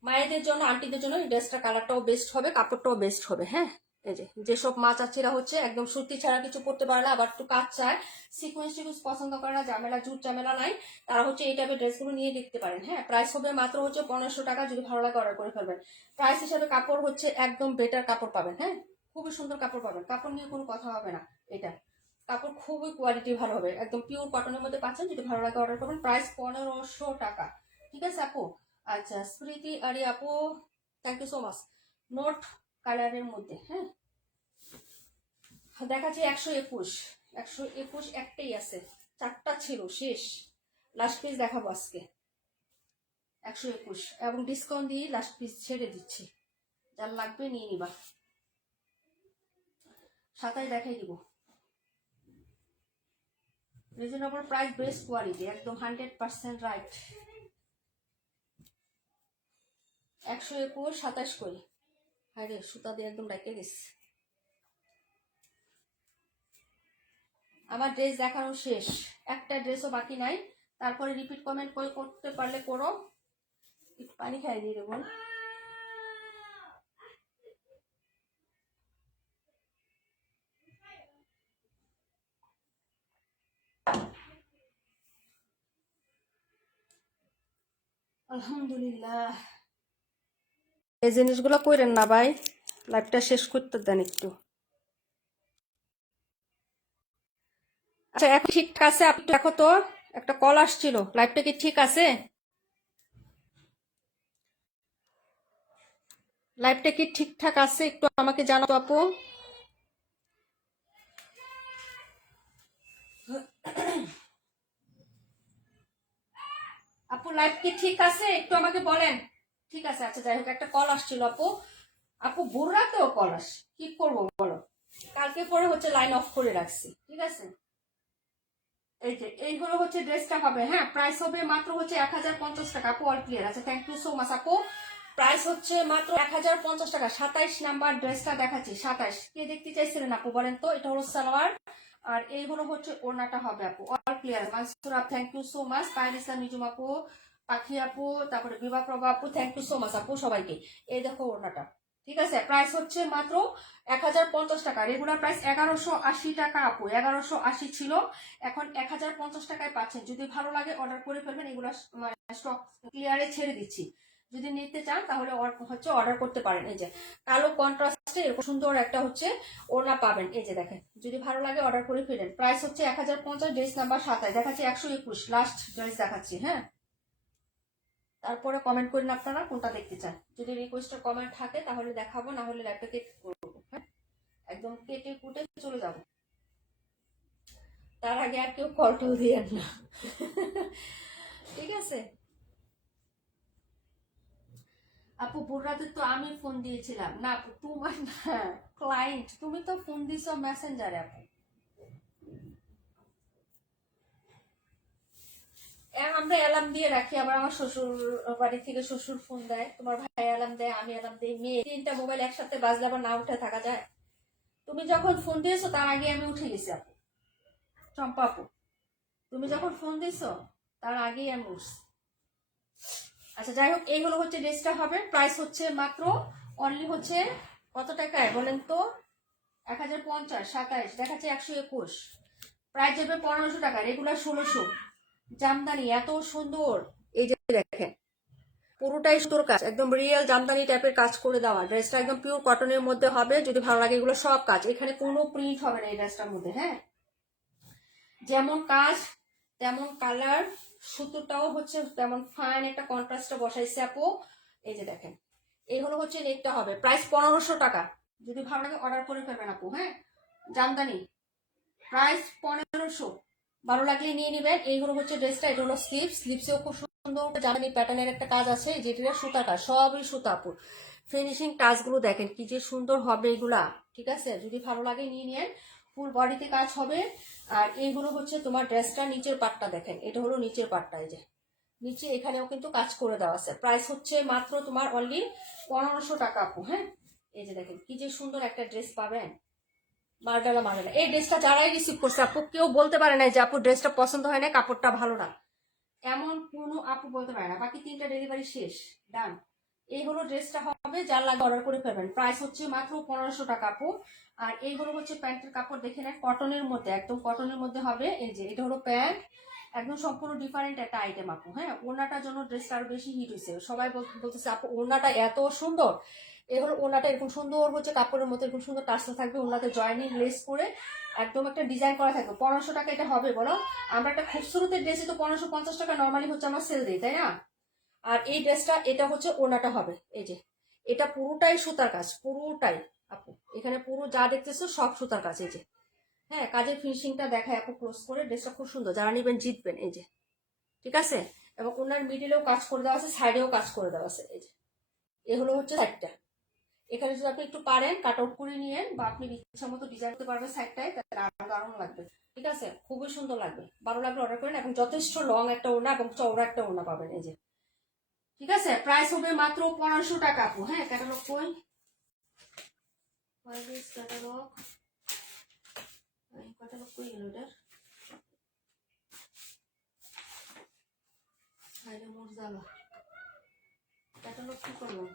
মায়েদের জন্য, আন্টিদের জন্য এই ড্রেসটা কালারটাও বেস্ট হবে, কাপড়টাও বেস্ট হবে, হ্যাঁ। এই যে যেসব মা চাচিরা হচ্ছে একদম সুতি ছাড়া কিছু পড়তে পারে না, আবার একটু কাজ চায়, সিকুয়েন্স টিকুয়েন্স পছন্দ করে না, ঝামেলা জুট ঝামেলা নাই, তারা হচ্ছে এই টাইপের ড্রেসগুলো নিয়ে দেখতে পারেন, হ্যাঁ। প্রাইস হবে মাত্র হচ্ছে 1500 টাকা, যদি ভালো লাগে অর্ডার করে ফেলবেন। প্রাইস হিসাবে কাপড় হচ্ছে একদম বেটার কাপড় পাবেন, হ্যাঁ খুবই সুন্দর কাপড় পাবেন, কাপড় নিয়ে কোনো কথা হবে না। এটা কাপড় খুবই কোয়ালিটি ভালো হবে, একদম পিওর কটনের মধ্যে পাচ্ছেন, যদি ভালো লাগে অর্ডার করবেন। প্রাইস 1500 টাকা, ঠিক আছে আপু। আচ্ছা স্মৃতি আরে আপু, থ্যাংক ইউ সো মাচ। নোট কালারের মধ্যে, হ্যাঁ দেখাচ্ছি 121। 121 একটাই আছে, চারটা ছিল শেষ, লাস্ট পিস দেখাবো আজকে। 121 এবং ডিসকাউন্ট দিয়ে লাস্ট পিস ছেড়ে দিচ্ছি, যার লাগবে নিয়ে নিবা। 27 দেখাই দিব, রিজনেবল প্রাইস, বেস্ট কোয়ালিটি, একদম 100% রাইট। 121 27 করি, আরে সুতা দিয়ে একদম ডাইকে গেছে। আমার ড্রেস দেখানো শেষ, একটা ড্রেসও বাকি নাই। তারপরে রিপিট কমেন্ট করতে পারলে করো। একটু পানি খাই দিয়ে দেবো। আলহামদুলিল্লাহ। এই জিনিসগুলো কইরেন না ভাই, লাইভটা শেষ করতে দেন একটু। আচ্ছা এখন ঠিক আছে? আপনি দেখো তো, একটা কল আসছিল, লাইভটা কি ঠিক আছে? লাইভটা কি ঠিকঠাক আছে একটু আমাকে জানাও আপু। আপু লাইভ কি ঠিক আছে একটু আমাকে বলেন। ঠিক আছে, আচ্ছা যাই হোক, একটা কল আসছিল আপু। আপু ভোর রাতেও কল আসে, কি করবো বলো। কালকে পরে হচ্ছে লাইন অফ করে রাখছি, ঠিক আছে। এই যে এই হলো হচ্ছে ড্রেসটা হবে, হ্যাঁ প্রাইস হবে মাত্র হচ্ছে 1050 টাকা। আপু অল ক্লিয়ার আছে, থ্যাংক ইউ সো মাচ আপু। প্রাইস হচ্ছে মাত্র 1050 টাকা। 27 নাম্বার ড্রেসটা দেখাচ্ছি, 27 কে দেখতে চাইছিলেন আপু বলেন তো। এটা হলো সালোয়ার, আর এই হলো হচ্ছে ওড়নাটা হবে আপু। অল ক্লিয়ার মানসুর আপ, thank you so much. Pairisa Nijhum আপু, পাখি আপু, তারপরে বিভা প্রভা আপু, থ্যাংক ইউ সো মাচ আপু সবাইকে। এই দেখো ওড়নাটা, ঠিক আছে। প্রাইস হচ্ছে মাত্র 1050 টাকা। রেগুলার প্রাইস 1180 টাকা আপু, 1180 ছিল, এখন 1050 টাকায় পাচ্ছেন। যদি ভালো লাগে অর্ডার করে ফেলবেন, এগুলো স্টক ক্লিয়ারে ছেড়ে দিচ্ছি। যদি নিতে চান তাহলে হচ্ছে অর্ডার করতে পারেন। এই যে কালো কন্ট্রাস্টে এরকম সুন্দর একটা হচ্ছে ওড়না পাবেন, এই যে দেখেন। যদি ভালো লাগে অর্ডার করে ফেলেন। প্রাইস হচ্ছে 1050, ড্রেস নাম্বার 27 দেখাচ্ছি, 121 লাস্ট ড্রেস দেখাচ্ছি, হ্যাঁ। তারপরে কমেন্ট করেন আপনারা কোনটা দেখতে চান। যদি রিকোয়েস্টের কমেন্ট থাকে তাহলে দেখাবো, না হলে ল্যাপটপে কেটে করবো, হ্যাঁ একদম কেটে কুটে চলে যাবো। তার আগে আর কেউ কল টল দিয়েন না, ঠিক আছে। আপু ভোর রাতে তো আমি ফোন দিয়েছিলাম না আপু, তোমার না, ক্লায়েন্ট। তুমি তো ফোন দিছো মেসেঞ্জারে আপু। আমরা অ্যালার্ম দিয়ে রাখি, আবার আমার শ্বশুর বাড়ি থেকে শ্বশুর ফোন দেয়, তোমার ভাই অ্যালার্ম দেয়, আমি অ্যালার্ম দিই। মেয়ে তিনটা মোবাইল একসাথে বাজলে আবার না উঠে থাকা যায়। তুমি যখন ফোন দিয়েছো তার আগে আমি উঠে গেছি আপু, চম্পা আপু। তুমি যখন ফোন দিছো তার আগেই আমি উঠছি। আচ্ছা যাই হোক, এই হলো হচ্ছে ড্রেসটা হবে। প্রাইস হচ্ছে মাত্র অনলি হচ্ছে কত টাকায় বলেন তো? 1050, 27 দেখাচ্ছে 121। প্রাইস যাবে 1500 টাকা, রেগুলার 1600। জামদানি এত সুন্দর, এই যে দেখেন পুরোটাই সুতোর কাজ, একদম রিয়েল জামদানি টাইপের কাজ করে দেওয়া। ড্রেসটা একদম পিওর কটনের মধ্যে হবে। যদি ভালো লাগে এগুলো সব কাজ, এখানে কোনো প্রিন্ট হবে না এই ড্রেসটার মধ্যে, হ্যাঁ। যেমন কাজ তেমন কালার, সুতোটাও হচ্ছে তেমন ফাইন একটা কন্ট্রাস্টে বসাইছে আপু। এই যে দেখেন, এই হলো হচ্ছে নেকটা হবে। প্রাইস 1500 টাকা। যদি ভালো লাগে অর্ডার করে ফেলবেন আপু, হ্যাঁ। জামদানি প্রাইস 1500, ভালো লাগলে নিয়ে নেবেন। এই হলো হচ্ছে ড্রেসটা। এটা হলো স্লিপস, স্লিপসেও খুব সুন্দর জামদানি প্যাটার্নের একটা কাজ আছে, যেটা সুতার কাজ, সবই সুতা আপু। ফিনিশিং টাচগুলো দেখেন কি যে সুন্দর হবে এগুলা, ঠিক আছে। যদি ভালো লাগে নিয়ে নিন, ফুল বডিতে কাজ হবে। আর এইগুলো হচ্ছে তোমার ড্রেসটা নিচের পাটটা দেখেন, এটা হলো নিচের পাটটা, এই যে নিচে এখানেও কিন্তু কাজ করে দেওয়া আছে। প্রাইস হচ্ছে মাত্র তোমার অনলি 1500 টাকা আপু, হ্যাঁ। এই যে দেখেন কি যে সুন্দর একটা ড্রেস পাবেন, মার্ডালা মার্ডালা। এই ড্রেসটা যারাই রিসিভ করছে আপু, কেউ বলতে পারে না যে আপু ড্রেসটা পছন্দ হয় না, কাপড়টা ভালো না, এমন কোনো আপু বলতে পারে না। বাকি 3টা ডেলিভারি শেষ, ডান। এই হলো ড্রেসটা হবে, যার লাগে অর্ডার করে ফেলবেন। প্রাইস হচ্ছে মাত্র 1500 টাকা আপু। আর এই হলো হচ্ছে প্যান্টের কাপড়, দেখে নেন কটনের মধ্যে, একদম কটনের মধ্যে হবে। এই যে এটা হলো প্যান্ট, একদম সম্পূর্ণ ডিফারেন্ট একটা আইটেম আপু, হ্যাঁ। ওড়নাটার জন্য ড্রেসটা আরো বেশি হিট হয়েছে, সবাই বলতেছে আপু ওড়নাটা এত সুন্দর। এই হলো ওড়নাটা, এরকম সুন্দর হচ্ছে কাপড়ের মধ্যে এরকম সুন্দর টাসা থাকবে, ওড়নাতে জয়েনিং লেস করে একদম একটা ডিজাইন করা থাকবে। 1500 টাকা এটা হবে বলো। আমরা একটা খুবসুরতের ড্রেসে তো 1550 টাকা নর্মালি হচ্ছে আমরা সেল দিই, তাই না। আর এই ড্রেসটা এটা হচ্ছে ওড়নাটা হবে, এই যে এটা পুরোটাই সুতার কাজ, পুরোটাই আপু। এখানে পুরো যা দেখতেছো সব সুতার কাজ, এই যে হ্যাঁ। কাজের ফিনিশিংটা দেখায় আপু ক্লোজ করে। ড্রেসটা খুব সুন্দর, যারা নিবেন জিতবেন, এই যে ঠিক আছে। এবং ওনার মিডিলেও কাজ করে দেওয়া আছে, সাইডেও কাজ করে দেওয়া আছে, এই যে এ হলো হচ্ছে সাইডটা। এখানে যদি আপনি একটু পারেন কাট আউট করে নিয়েন, বা আপনি ইচ্ছা মতো ডিজাইন করতে পারবেন সাইডটায়, তাহলে আরো দারুণ লাগবে, ঠিক আছে। খুবই সুন্দর লাগবে, ভালো লাগলে অর্ডার করেন। এবং যথেষ্ট লং একটা ওড়না এবং চওড়া একটা ওড়না পাবেন, এই যে ঠিক আছে। প্রাইস হবে মাত্র 1500 টাকা আপু, হ্যাঁ। ক্যাটালগ কই, ক্যাটালগ ক্যাটালগ কই গেল এটার, ক্যাটালগ কি করলাম।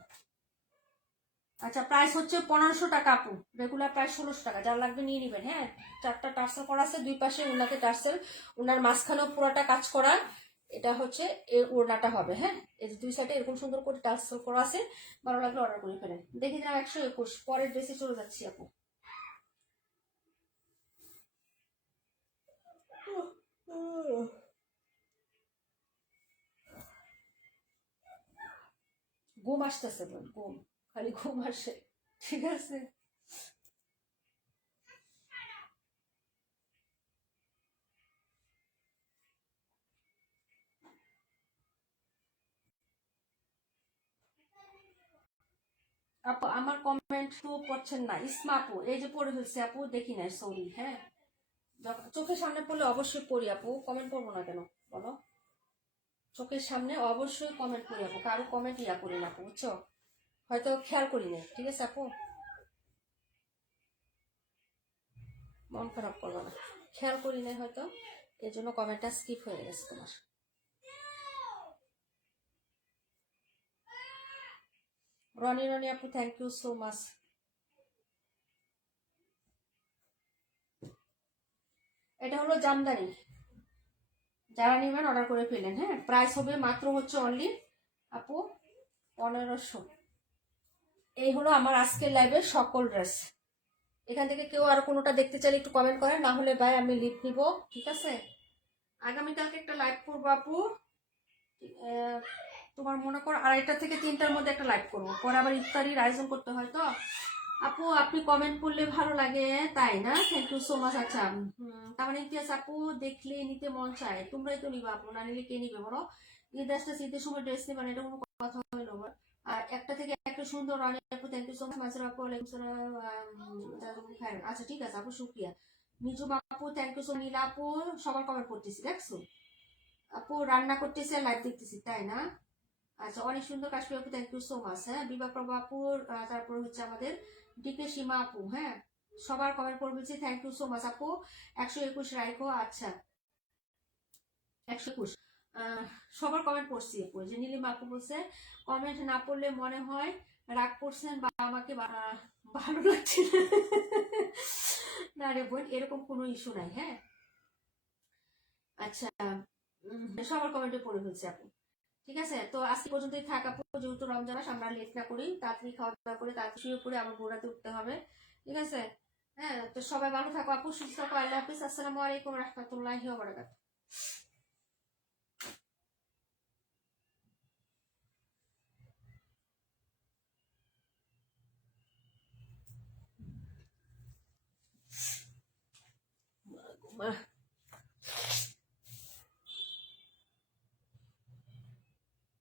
আচ্ছা প্রাইস হচ্ছে 1500 টাকা আপু, রেগুলার প্রাইস 1600 টাকা। যার লাগবে নিয়ে নিবেন, হ্যাঁ। 4টা টার্সেল করা আছে দুই পাশে, উনাতে টার্সেল, উনার মাঝখানেও পুরোটা কাজ করা। এটা হচ্ছে এর ওড়নাটা হবে, হ্যাঁ। এই যে দুই সাইডে এরকম সুন্দর করে টার্সেল করা আছে। ভালো লাগলে অর্ডার করে ফেলেন। দেখে দিলাম 121। পরের ড্রেসে চলে যাচ্ছি আপু। ঘুম আসতেছে, বোন, ঘুম, খালি ঘুম আসে। ঠিক আছে। আপু আমার কমেন্ট তো পড়ছেন না। ইসমা আপু, এই যে পড়ে ফেলছে আপু, দেখি না, সরি, হ্যাঁ। চোখের সামনে পড়লে অবশ্যই পড়ি আপু, কমেন্ট করবো না কেন বলো। চোখের সামনে অবশ্যই কমেন্ট করি আপু, কারো কমেন্ট ইয়া করি না আপু, বুঝছো। হয়তো খেয়াল করি না, ঠিক আছে আপু। মন খারাপ করবো না, খেয়াল করি নাই হয়তো, এই জন্য কমেন্টটা স্কিপ হয়ে গেছে তোমার। রনি রনি আপু, থ্যাংক ইউ সো মাচ। এটা হলো জামদানি, যারা নেবেন অর্ডার করে ফেলেন, হ্যাঁ। প্রাইস হবে মাত্র হচ্ছে অনলি আপু 1500। এই হলো আমার আজকের লাইভের সকল ড্রেস। এখান থেকে কেউ আর কোনোটা দেখতে চাইলে একটু কমেন্ট করেন, না হলে ভাই আমি লিভ নিব, ঠিক আছে। আগামীকালকে একটা লাইভ করবো আপু। তোমার মনে করো 2:30 থেকে 3টার মধ্যে একটা লাইভ করবো, পরে আবার ইফতারির আয়োজন করতে হয় তো। আপু আপনি কমেন্ট করলে ভালো লাগে, তাই না? Thank you so much. আচ্ছা, তার মানে ইতিহাস আপু, দেখলে নিতে মন চায়, তোমরাই তো নিবা আপু, না নিলে কে নিবে বলো। ঈদ আসতে, ঈদের সময় ড্রেস নেবেন, এটা কোনো কথা হলো? আর একটা থেকে একটা সুন্দর রানী আপু, থ্যাংক ইউ সো মাচ। মাসের আপু, ওয়ালাইকুম সালাম। আচ্ছা ঠিক আছে আপু, শুক্রিয়া। নিজুম আপু, থ্যাংক ইউ সো। নীলা আপু, সবার কমেন্ট করতেছি, দেখছো আপু। রান্না করতেছি আর লাইভ দেখতেছি, তাই না? আচ্ছা, অনেক সুন্দর কাশ্মীর আপু, থ্যাংক ইউ সো মাচ, হ্যাঁ। বিভা প্রভা আপুর, তারপর হচ্ছে আমাদের ডিকে সীমা আপু, হ্যাঁ। সবার কমেন্ট করে বলছি, থ্যাংক ইউ সো মাচ আপু। 121 রাইখো, আচ্ছা 121। সবার কমেন্ট পড়ছি আপু। যে নীলিমা আপু বলছে, কমেন্ট না পড়লে মনে হয় রাগ করছেন বা আমাকে ভালো লাগছে না। না রে বোন, এরকম কোনো ইস্যু নাই, হ্যাঁ। আচ্ছা, সবার কমেন্টে পড়ে ফেলছি আপু। ঠিক আছে, তো আজকে পর্যন্তই থাক আপু, যেহেতু রমজান মাস, আমরা লেট না করি, তাড়াতাড়ি খাওয়া দাওয়া করে তাড়াতাড়ি শুয়ে পড়ে আবার ভোরাতে উঠতে হবে, ঠিক আছে। হ্যাঁ, তো সবাই ভালো থাকো আপু, সুস্থ থাকো। আল্লাহ হাফিজ, আসসালামু আলাইকুম রহমতুল্লাহি ওয়া বারাকাতুহু।